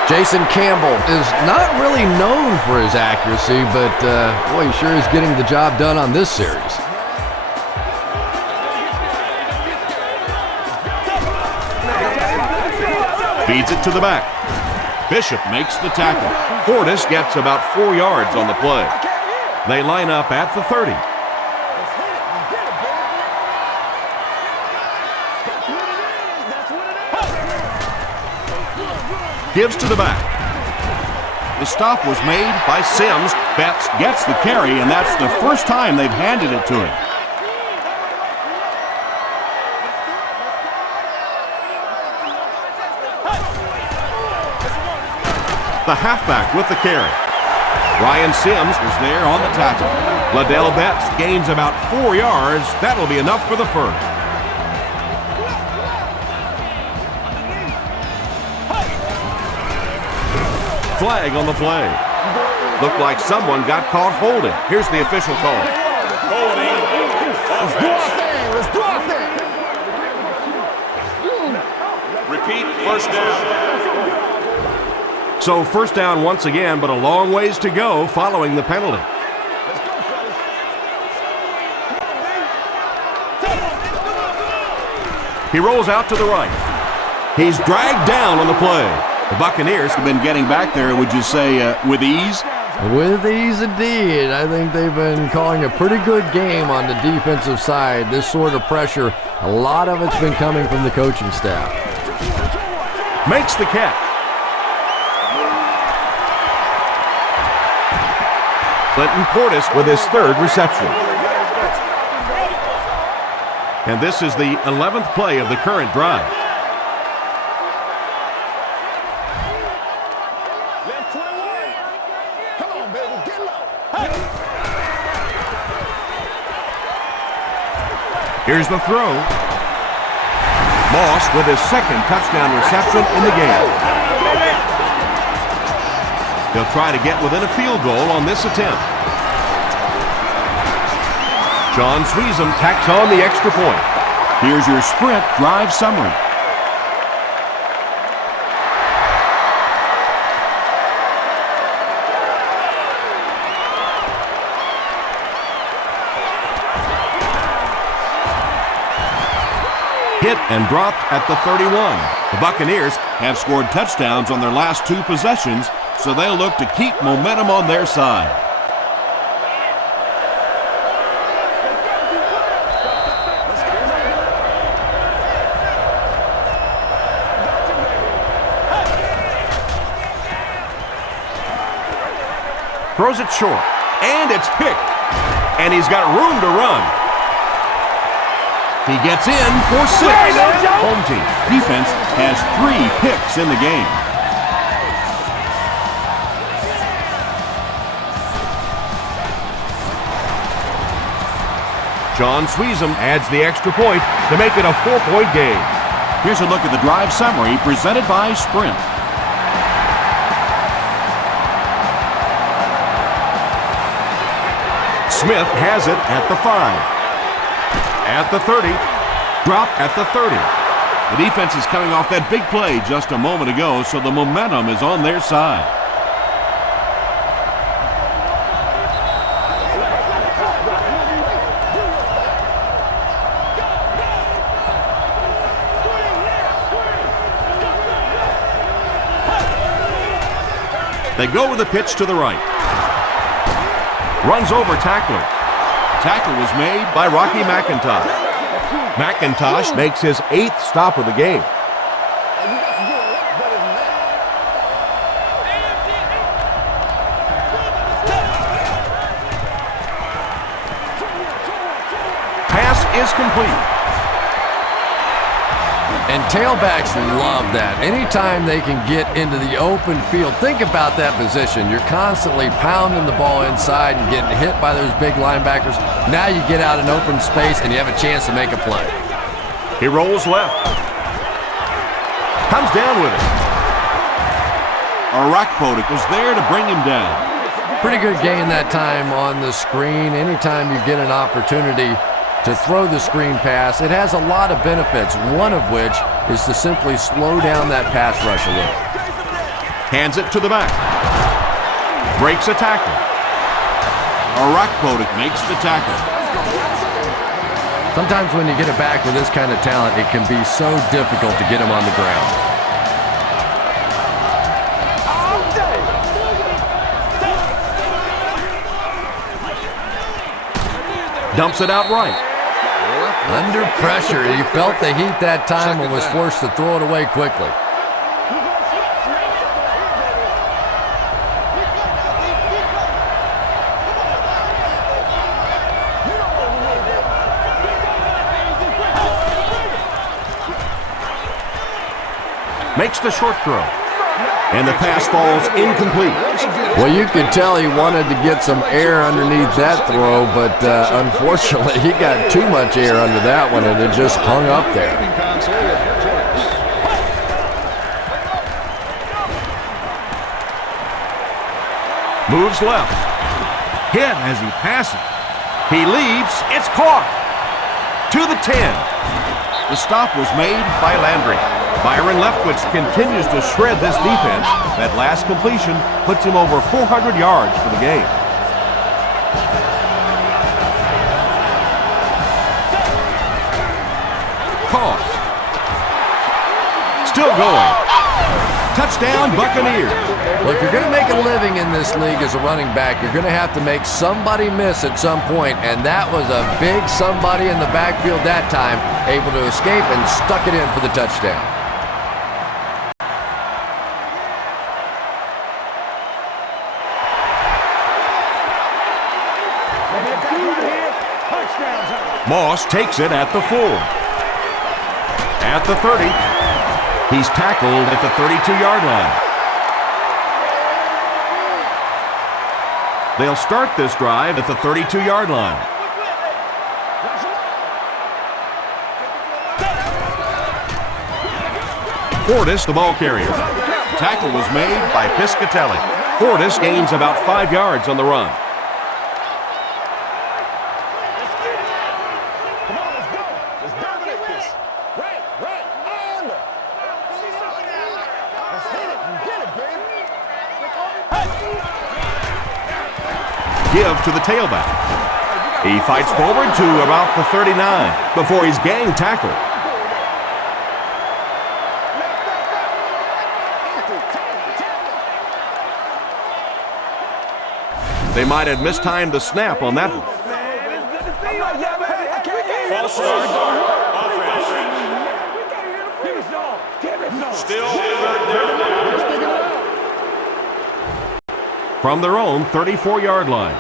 Jason Campbell is not really known for his accuracy, but boy, he sure is getting the job done on this series. Feeds it to the back. Bishop makes the tackle. Portis gets about 4 yards on the play. They line up at the 30. Gives to the back. The stop was made by Sims. Betts gets the carry, and that's the first time they've handed it to him. The halfback with the carry. Ryan Sims is there on the tackle. Liddell Betts gains about 4 yards. That'll be enough for the first. Flag on the play. Looked like someone got caught holding. Here's the official call. Holding. Let's do our thing. Repeat, first down. So first down once again, but a long ways to go following the penalty. He rolls out to the right. He's dragged down on the play. The Buccaneers have been getting back there, would you say, with ease? With ease indeed. I think they've been calling a pretty good game on the defensive side. This sort of pressure, a lot of it's been coming from the coaching staff. Makes the catch. Clinton Portis with his third reception. And this is the 11th play of the current drive. Left 21. Come on, baby. Get low. Here's the throw. Moss with his second touchdown reception in the game. He'll try to get within a field goal on this attempt. John Sweezum tacks on the extra point. Here's your sprint drive summary. Hit and dropped at the 31. The Buccaneers have scored touchdowns on their last two possessions, so they'll look to keep momentum on their side. Throws it short, and it's picked. And he's got room to run. He gets in for 6. Home team defense has 3 picks in the game. John Sweezum adds the extra point to make it a 4-point game. Here's a look at the drive summary presented by Sprint. Smith has it at the 5. At the 30. Drop at the 30. The defense is coming off that big play just a moment ago, so the momentum is on their side. They go with a pitch to the right. Runs over tackler. Tackle was made by Rocky McIntosh. McIntosh makes his 8th stop of the game. Pass is complete. And tailbacks love that. Anytime they can get into the open field, think about that position. You're constantly pounding the ball inside and getting hit by those big linebackers. Now you get out in open space and you have a chance to make a play. He rolls left. Comes down with it. Arakpodik was there to bring him down. Pretty good gain that time on the screen. Anytime you get an opportunity to throw the screen pass, it has a lot of benefits, one of which is to simply slow down that pass rush a little. Hands it to the back. Breaks a tackle. Arakpodik makes the tackle. Sometimes when you get it back with this kind of talent, it can be so difficult to get him on the ground. Dumps it out right. Under pressure, he felt the heat that time and was forced to throw it away quickly. Makes the short throw. And the pass falls incomplete. Well, you could tell he wanted to get some air underneath that throw, but unfortunately he got too much air under that one and it just hung up there. Moves left. Hit as he passes. He leaps. It's caught. To the 10. The stop was made by Landry. Byron Leftwich continues to shred this defense. That last completion puts him over 400 yards for the game. Toss. Still going. Touchdown, Buccaneers. Well, if you're going to make a living in this league as a running back, you're going to have to make somebody miss at some point, and that was a big somebody in the backfield that time, able to escape and stuck it in for the touchdown. Moss takes it at the 4. At the 30. He's tackled at the 32-yard line. They'll start this drive at the 32-yard line. Portis, the ball carrier. Tackle was made by Piscatelli. Portis gains about 5 yards on the run. Give to the tailback. He fights forward to about the 39 before he's gang tackled. They might have mistimed the snap on that one. False start. Offense. Still third down. From their own 34-yard line.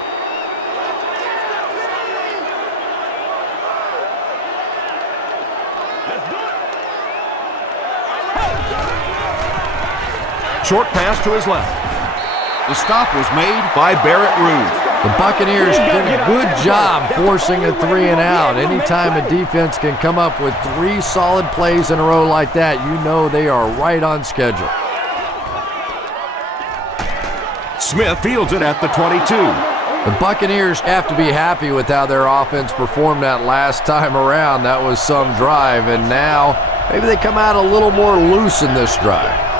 Short pass to his left. The stop was made by Barrett Rude. The Buccaneers did a good job forcing a 3 and out. Anytime a defense can come up with 3 solid plays in a row like that, you know they are right on schedule. Smith fields it at the 22. The Buccaneers have to be happy with how their offense performed that last time around. That was some drive, and now maybe they come out a little more loose in this drive.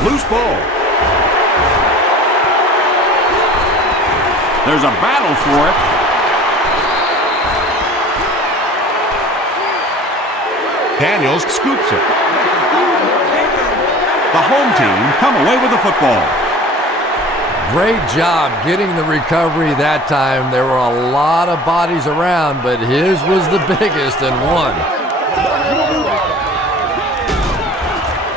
Loose ball. There's a battle for it. Daniels scoops it. The home team come away with the football. Great job getting the recovery that time. There were a lot of bodies around, but his was the biggest and won.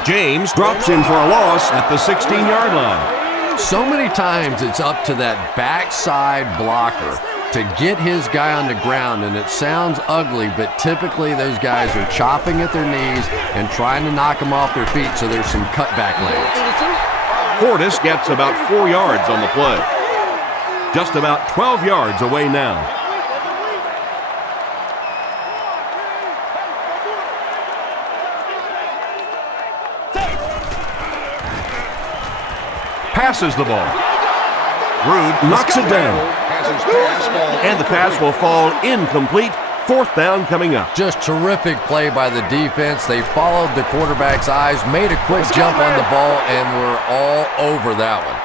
James drops in for a loss at the 16-yard line. So many times it's up to that backside blocker to get his guy on the ground, and it sounds ugly, but typically those guys are chopping at their knees and trying to knock them off their feet, so there's some cutback lanes. Portis gets about 4 yards on the play. Just about 12 yards away now. Passes the ball. Rude knocks it down. And the pass will fall incomplete. 4th down coming up. Just terrific play by the defense. They followed the quarterback's eyes, made a quick jump on the ball, and were all over that one.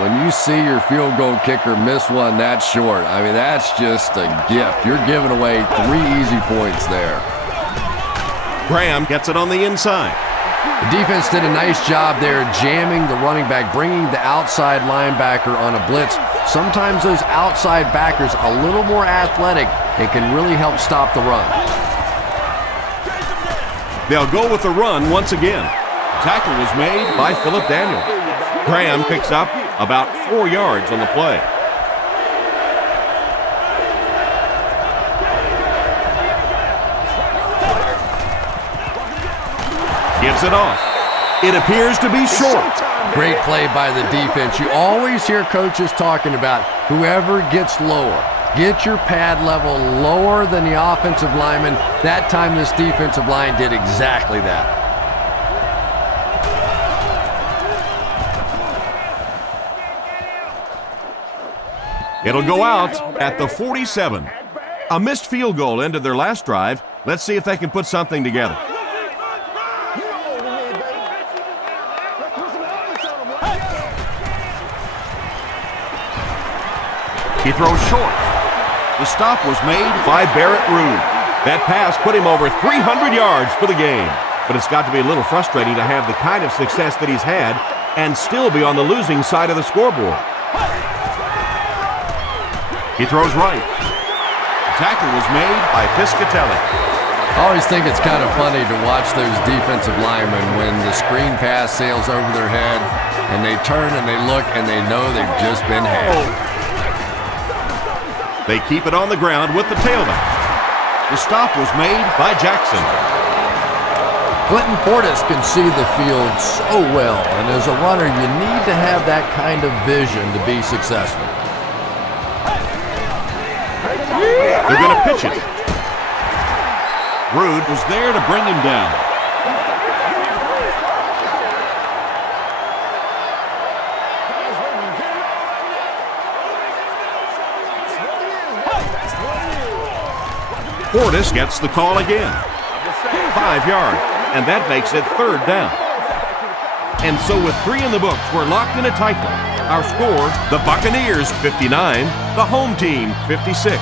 When you see your field goal kicker miss one that short, I mean, that's just a gift. You're giving away 3 easy points there. Graham gets it on the inside. The defense did a nice job there jamming the running back, bringing the outside linebacker on a blitz. Sometimes those outside backers a little more athletic and can really help stop the run. They'll go with the run once again. Tackle was made by Philip Daniels. Graham picks up about 4 yards on the play. Gets it off. It appears to be short. Great play by the defense. You always hear coaches talking about whoever gets lower, Get your pad level lower than the offensive lineman. That time this defensive line did exactly that. It'll go out at the 47. A missed field goal ended their last drive. Let's see if they can put something together. He throws short. The stop was made by Barrett Ruud. That pass put him over 300 yards for the game. But it's got to be a little frustrating to have the kind of success that he's had and still be on the losing side of the scoreboard. He throws right. The tackle was made by Piscatelli. I always think it's kind of funny to watch those defensive linemen when the screen pass sails over their head and they turn and they look and they know they've just been had. They keep it on the ground with the tailback. The stop was made by Jackson. Clinton Portis can see the field so well, and as a runner, you need to have that kind of vision to be successful. They're going to pitch it. Ruud was there to bring him down. Portis gets the call again. 5 yards, and that makes it 3rd down. And so with 3 in the books, we're locked in a tight one. Our score, the Buccaneers 59, the home team 56.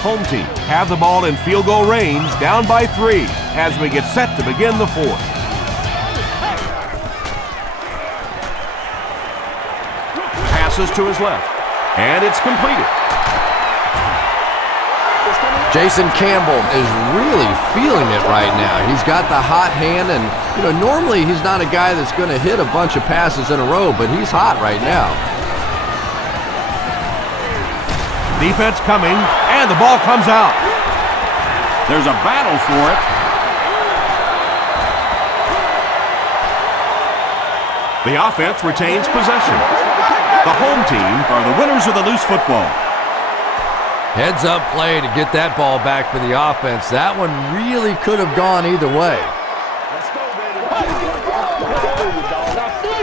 Home team have the ball in field goal range, down by 3 as we get set to begin the 4th. Passes to his left, and it's completed. Jason Campbell is really feeling it right now. He's got the hot hand, and normally he's not a guy that's going to hit a bunch of passes in a row, but he's hot right now. Defense coming, and the ball comes out. There's a battle for it. The offense retains possession. The home team are the winners of the loose football. Heads up play to get that ball back for the offense. That one really could have gone either way.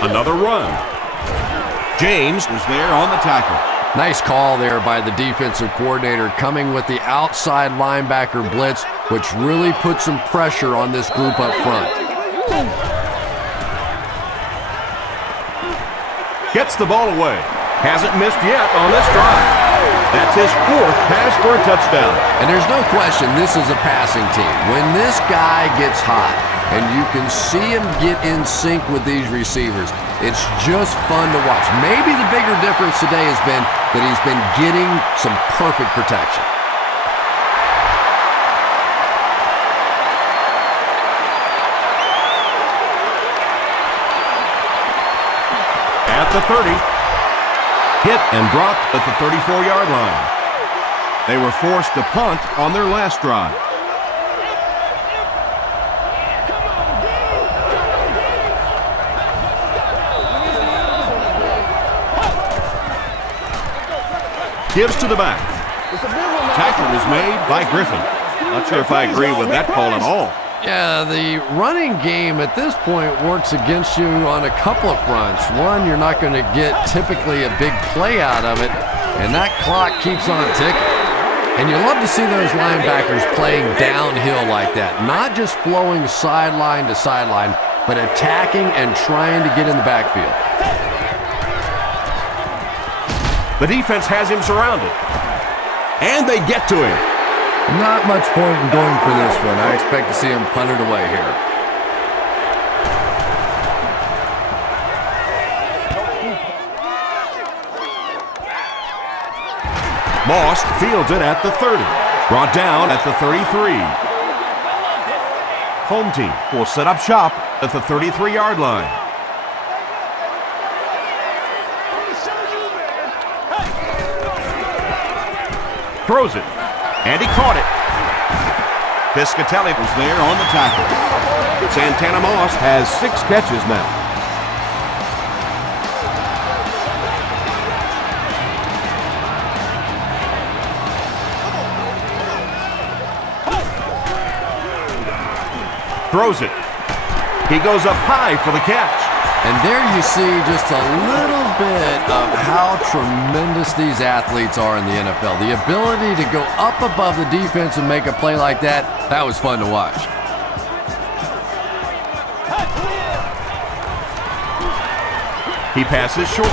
Another run. James was there on the tackle. Nice call there by the defensive coordinator, coming with the outside linebacker blitz, which really put some pressure on this group up front. Gets the ball away. Hasn't missed yet on this drive. That's his 4th pass for a touchdown. And there's no question this is a passing team. When this guy gets hot and you can see him get in sync with these receivers, it's just fun to watch. Maybe the bigger difference today has been that he's been getting some perfect protection. At the 30. Hit and dropped at the 34-yard line. They were forced to punt on their last drive. Gives to the back. Tackle was made by Griffin. Not sure if I agree with that call at all. Yeah, the running game at this point works against you on a couple of fronts. One, you're not going to get typically a big play out of it, and that clock keeps on ticking. And you love to see those linebackers playing downhill like that, not just flowing sideline to sideline, but attacking and trying to get in the backfield. The defense has him surrounded, and they get to him. Not much point in going for this one. I expect to see him punt it away here. Moss fields it at the 30. Brought down at the 33. Home team will set up shop at the 33-yard line. Throws it. And he caught it. Piscatelli was there on the tackle. Santana Moss has 6 catches now. Throws it. He goes up high for the catch. And there you see just a little bit of how tremendous these athletes are in the NFL. The ability to go up above the defense and make a play like that was fun to watch. He passes short.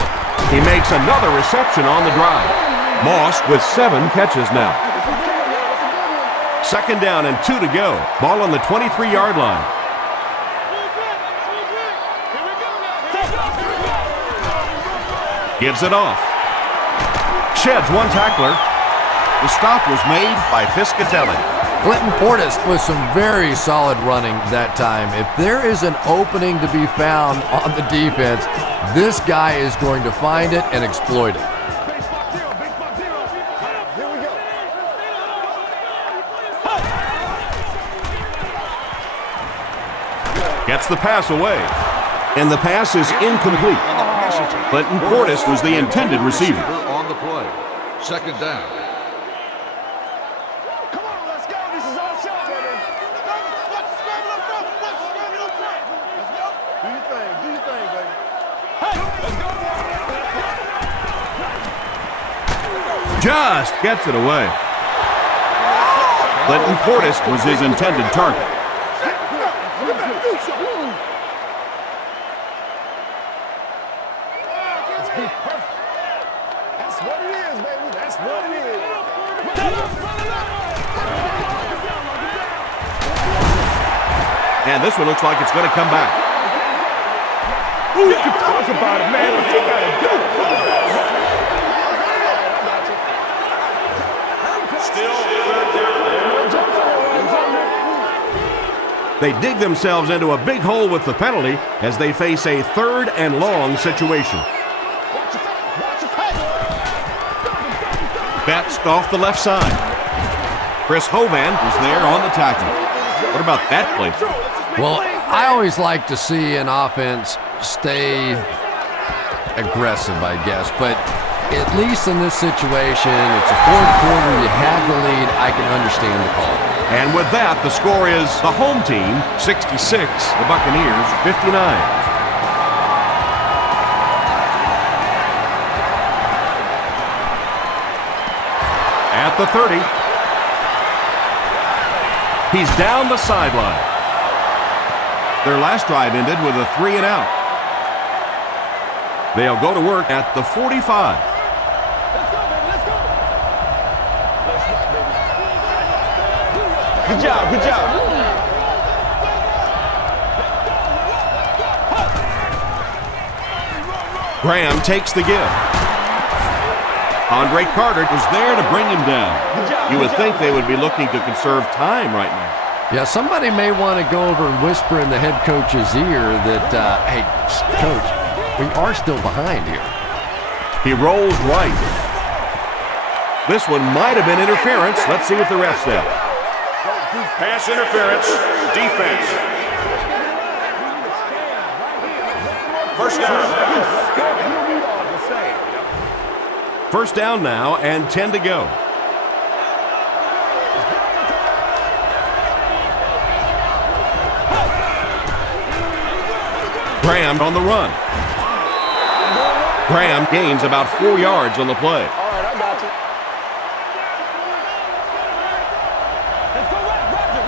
He makes another reception on the drive. Moss with 7 catches now. 2nd down and 2 to go. Ball on the 23-yard line. Gives it off. Sheds one tackler. The stop was made by Piscatelli. Clinton Portis with some very solid running that time. If there is an opening to be found on the defense, this guy is going to find it and exploit it. Gets the pass away. And the pass is incomplete. Clinton Portis was the intended receiver. On the play. 2nd down. Come on, let's go. This is our show, baby. Let's go. Do your thing, baby. Hey, let's go. Just gets it away. Clinton Portis was his intended target. That's what it is, baby. That's what it is. And this one looks like it's going to come back. You can talk about it, man, but you got to do it. Still third down. They dig themselves into a big hole with the penalty as they face a 3rd and long situation. Betts off the left side. Chris Hovan was there on the tackle. What about that play? Well, I always like to see an offense stay aggressive, I guess. But at least in this situation, it's a 4th quarter, you have the lead, I can understand the call. And with that, the score is the home team 66, the Buccaneers 59. At the 30. He's down the sideline. Their last drive ended with a 3 and out. They'll go to work at the 45. Good job, good job. Graham takes the give. Andre Carter was there to bring him down. You would think they would be looking to conserve time right now. Yeah, somebody may want to go over and whisper in the head coach's ear that, hey, coach, we are still behind here. He rolls right. This one might have been interference. Let's see what the ref said. Pass interference. Defense. First down. First down now and 10 to go. Graham on the run. Graham gains about 4 yards on the play. All right, I got you. Let's go right, Roger.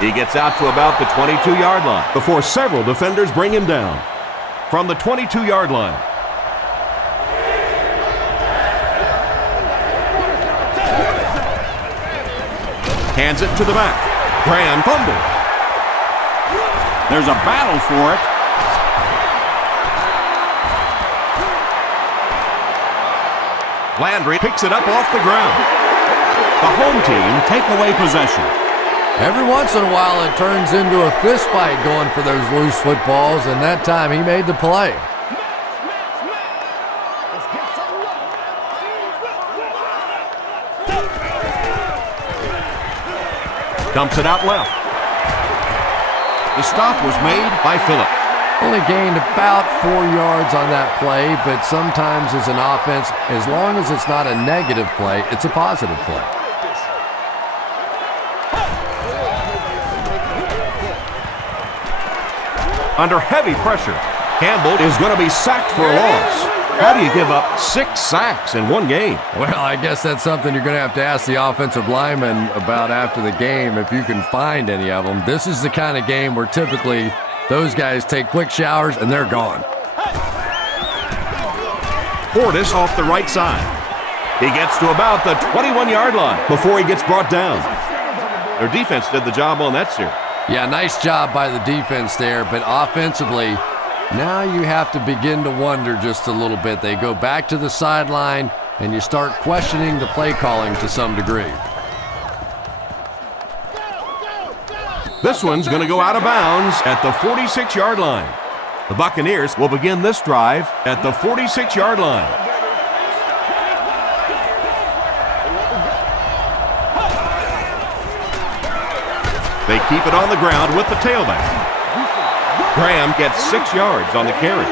He gets out to about the 22-yard line before several defenders bring him down. From the 22-yard line. Hands it to the back. Graham fumbles. There's a battle for it. Landry picks it up off the ground. The home team take away possession. Every once in a while, it turns into a fist fight going for those loose footballs, and that time he made the play. Dumps it out left. The stop was made by Phillip. Only gained about 4 yards on that play, but sometimes as an offense, as long as it's not a negative play, it's a positive play. Under heavy pressure, Campbell is going to be sacked for a loss. How do you give up 6 sacks in one game? Well, I guess that's something you're going to have to ask the offensive lineman about after the game if you can find any of them. This is the kind of game where typically those guys take quick showers and they're gone. Portis off the right side. He gets to about the 21-yard line before he gets brought down. Their defense did the job on that series. Yeah, nice job by the defense there, but offensively, now you have to begin to wonder just a little bit. They go back to the sideline, and you start questioning the play calling to some degree. This one's going to go out of bounds at the 46-yard line. The Buccaneers will begin this drive at the 46-yard line. They keep it on the ground with the tailback. Graham gets 6 yards on the carry.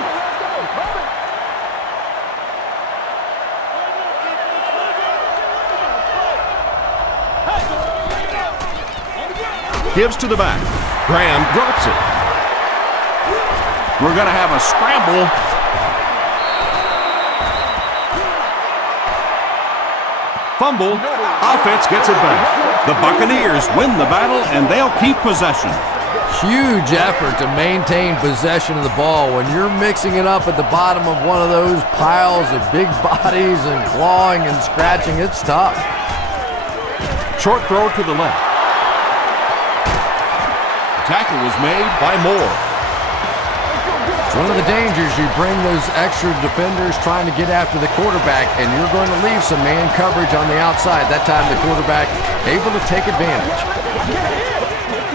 Gives to the back. Graham drops it. We're going to have a scramble. Fumble. Offense gets it back. The Buccaneers win the battle, and they'll keep possession. Huge effort to maintain possession of the ball. When you're mixing it up at the bottom of one of those piles of big bodies and clawing and scratching, it's tough. Short throw to the left. Tackle was made by Moore. It's one of the dangers. You bring those extra defenders trying to get after the quarterback, and you're going to leave some man coverage on the outside. That time the quarterback able to take advantage.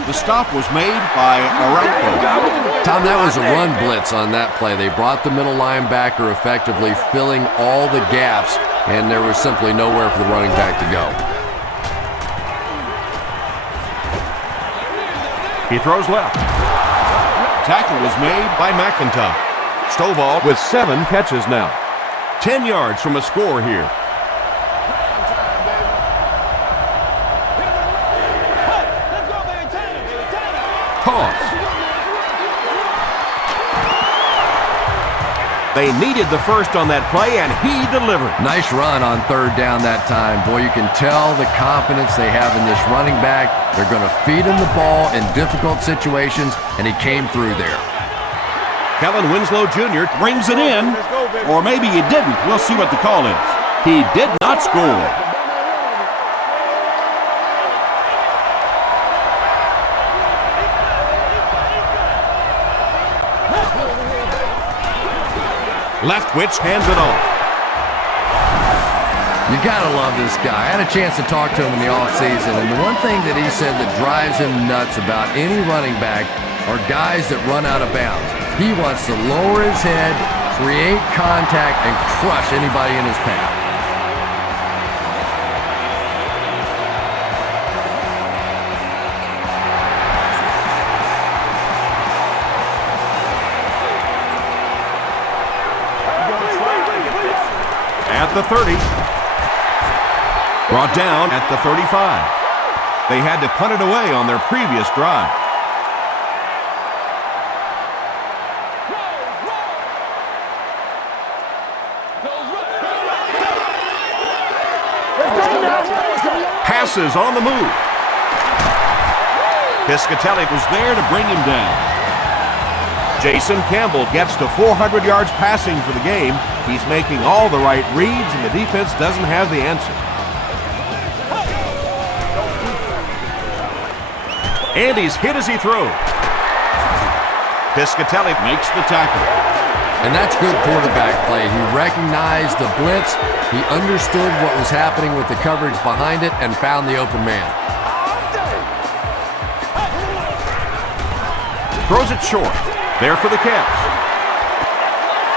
The stop was made by Araujo. Tom, that was a run blitz on that play. They brought the middle linebacker effectively filling all the gaps, and there was simply nowhere for the running back to go. He throws left. Tackle was made by McIntyre. Stovall with 7 catches now. 10 yards from a score here. Toss. They needed the first on that play, and he delivered. Nice run on third down that time. Boy, you can tell the confidence they have in this running back. They're going to feed him the ball in difficult situations, and he came through there. Kellen Winslow Jr. brings it in, or maybe he didn't. We'll see what the call is. He did not score. Leftwich hands it off. You gotta love this guy. I had a chance to talk to him in the offseason, and the one thing that he said that drives him nuts about any running back are guys that run out of bounds. He wants to lower his head, create contact, and crush anybody in his path. At the 30. Brought down at the 35. They had to punt it away on their previous drive. Passes on the move. Piscatelli was there to bring him down. Jason Campbell gets to 400 yards passing for the game. He's making all the right reads, and the defense doesn't have the answer. And he's hit as he throws. Piscatelli makes the tackle. And that's good quarterback play. He recognized the blitz, he understood what was happening with the coverage behind it, and found the open man. Throws it short. There for the catch.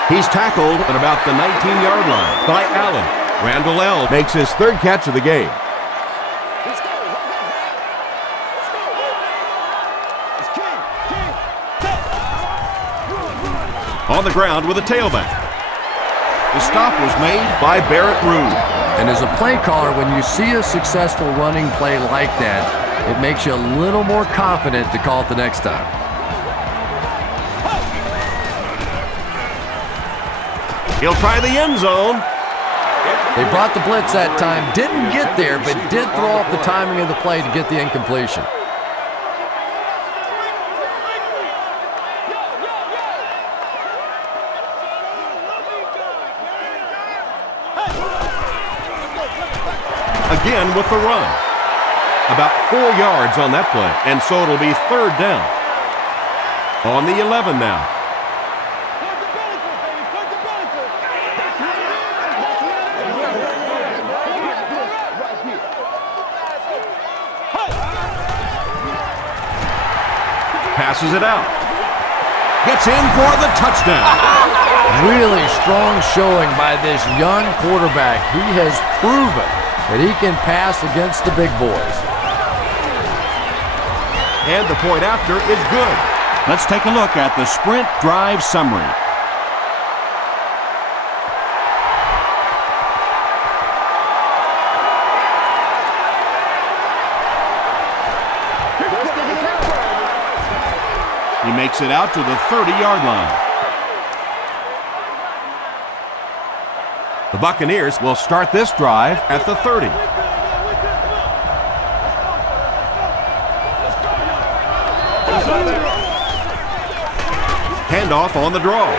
He's tackled at about the 19-yard line by Allen. Randall L. makes his 3rd catch of the game. On the ground with a tailback. The stop was made by Barrett Ruud. And as a play caller, when you see a successful running play like that, it makes you a little more confident to call it the next time. He'll try the end zone. They brought the blitz that time, didn't get there, but did throw off the timing of the play to get the incompletion. Again with the run. About 4 yards on that play, and so it'll be 3rd down. On the 11 now. Passes it out. Gets in for the touchdown. Really strong showing by this young quarterback. He has proven that he can pass against the big boys. And the point after is good. Let's take a look at the sprint drive summary. He makes it out to the 30-yard line. The Buccaneers will start this drive at the 30. Handoff on the draw.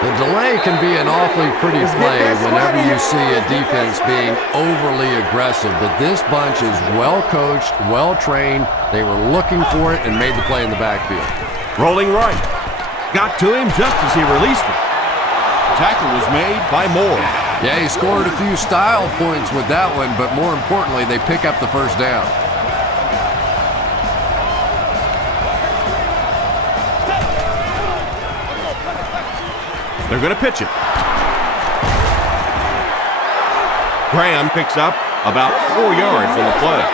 The delay can be an awfully pretty play whenever you see a defense being overly aggressive, but this bunch is well coached, well trained. They were looking for it and made the play in the backfield. Rolling right. Got to him just as he released it. Tackle was made by Moore. Yeah, he scored a few style points with that one, but more importantly, they pick up the first down. They're going to pitch it. Graham picks up about 4 yards on the play.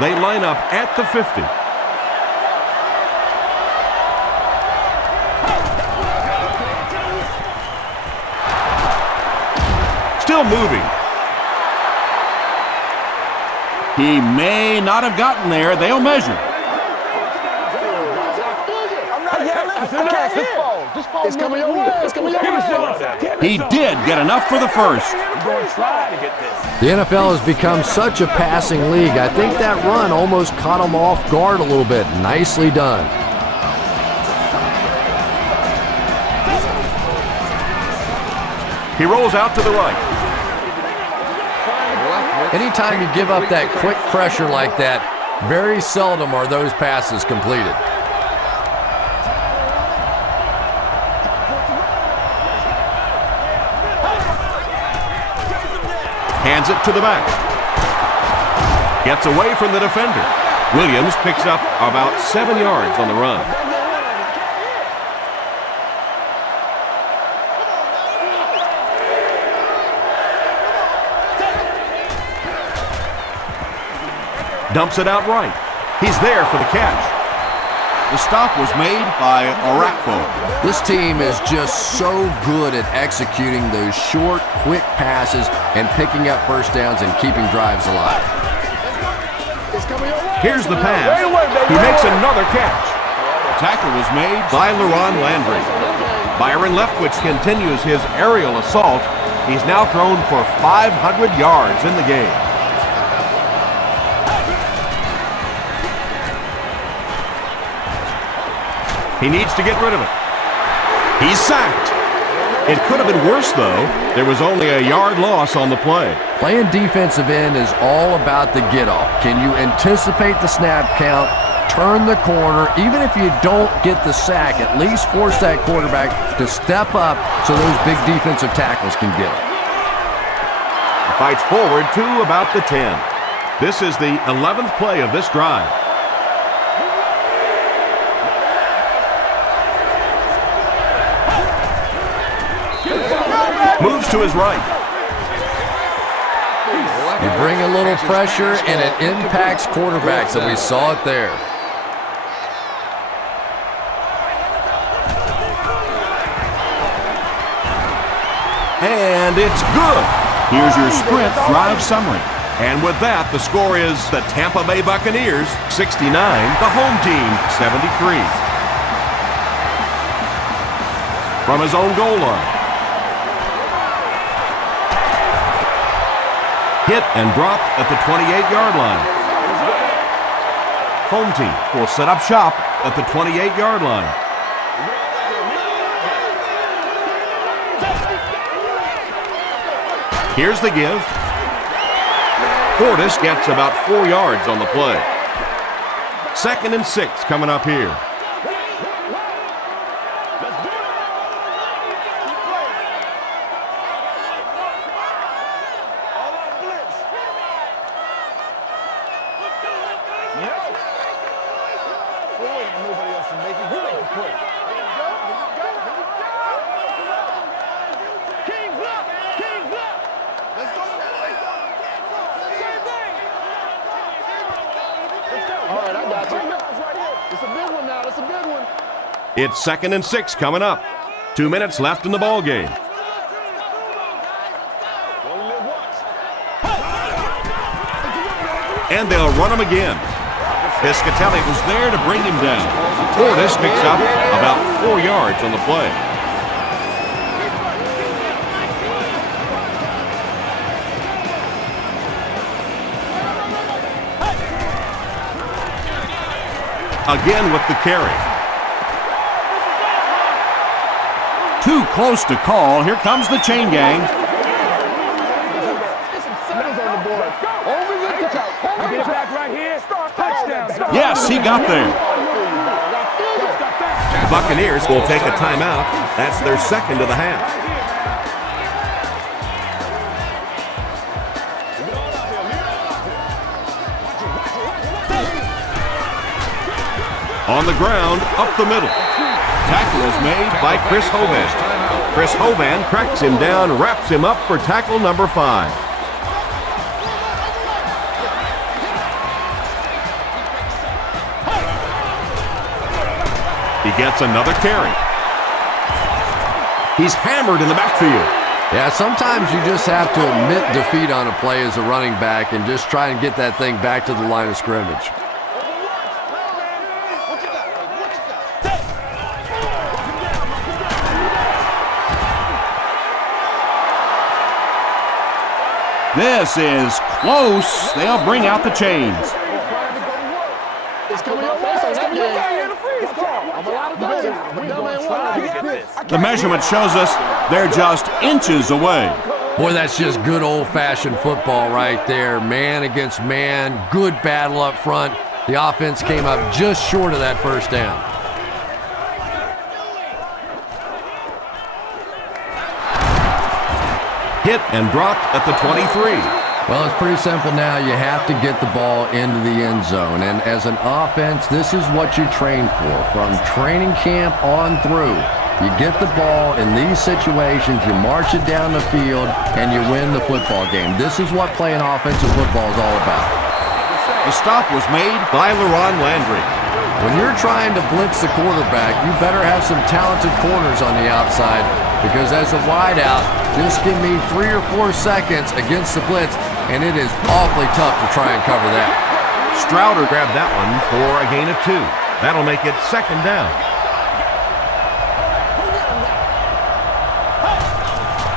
They line up at the 50. Still moving. He may not have gotten there. They'll measure. It's coming your way. It's coming your way. He did get enough for the first. The NFL has become such a passing league. I think that run almost caught him off guard a little bit. Nicely done. He rolls out to the right. Anytime you give up that quick pressure like that, very seldom are those passes completed. Hands it to the back. Gets away from the defender. Williams picks up about 7 yards on the run. Dumps it out right. He's there for the catch. The stop was made by Orakpo. This team is just so good at executing those short, quick passes and picking up first downs and keeping drives alive. Here's the pass. He makes another catch. Tackle was made by LaRon Landry. Byron Leftwich continues his aerial assault. He's now thrown for 500 yards in the game. He needs to get rid of it. He's sacked. It could have been worse, though. There was only a yard loss on the play. Playing defensive end is all about the get-off. Can you anticipate the snap count, turn the corner, even if you don't get the sack, at least force that quarterback to step up so those big defensive tackles can get it. He fights forward to about the 10. This is the 11th play of this drive. Moves to his right. You bring a little pressure and it impacts quarterbacks, and we saw it there. And it's good. Here's your Sprint Drive summary. And with that, the score is the Tampa Bay Buccaneers 69, the home team 73. From his own goal line. Hit and dropped at the 28-yard line. Home team will set up shop at the 28-yard line. Here's the give. Portis gets about 4 yards on the play. 2nd and 6 coming up here. It's 2nd and 6 coming up. 2 minutes left in the ball game. And they'll run him again. Piscatelli was there to bring him down. Portis picks up about 4 yards on the play. Again with the carry. Too close to call. Here comes the chain gang. Yes, he got there. The Buccaneers will take a timeout. That's their 2nd of the half. On the ground, up the middle. Tackle is made by Chris Hovan. Chris Hovan cracks him down, wraps him up for tackle number 5. He gets another carry. He's hammered in the backfield. Yeah, sometimes you just have to admit defeat on a play as a running back and just try and get that thing back to the line of scrimmage. This is close. They'll bring out the chains. The measurement shows us they're just inches away. Boy, that's just good old-fashioned football right there. Man against man, good battle up front. The offense came up just short of that first down. Hit and dropped at the 23. Well, it's pretty simple now. You have to get the ball into the end zone. And as an offense, this is what you train for. From training camp on through, you get the ball in these situations, you march it down the field, and you win the football game. This is what playing offensive football is all about. The stop was made by LaRon Landry. When you're trying to blitz the quarterback, you better have some talented corners on the outside, because as a wideout, just give me 3 or 4 seconds against the blitz, and it is awfully tough to try and cover that. Strouder grabbed that one for a gain of 2. That'll make it 2nd down.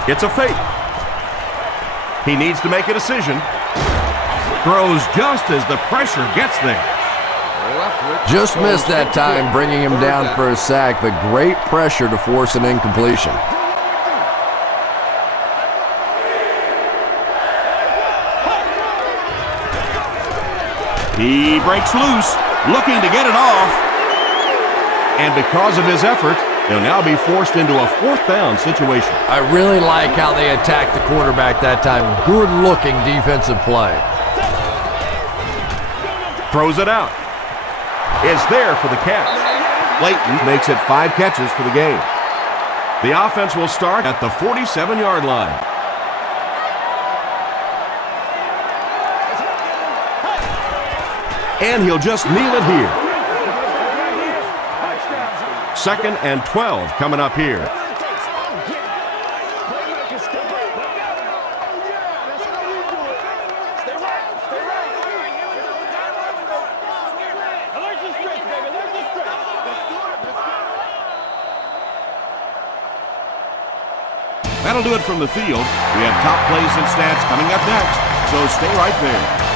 It's a fake. He needs to make a decision. Throws just as the pressure gets there. Just missed that time, bringing him down for a sack, but great pressure to force an incompletion. He breaks loose, looking to get it off. And because of his effort, they'll now be forced into a 4th down situation. I really like how they attacked the quarterback that time. Good-looking defensive play. Throws it out. It's there for the catch. Layton makes it 5 catches for the game. The offense will start at the 47-yard line. And he'll just kneel it here. 2nd and 12 coming up here. That'll do it from the field. We have top plays and stats coming up next, so stay right there.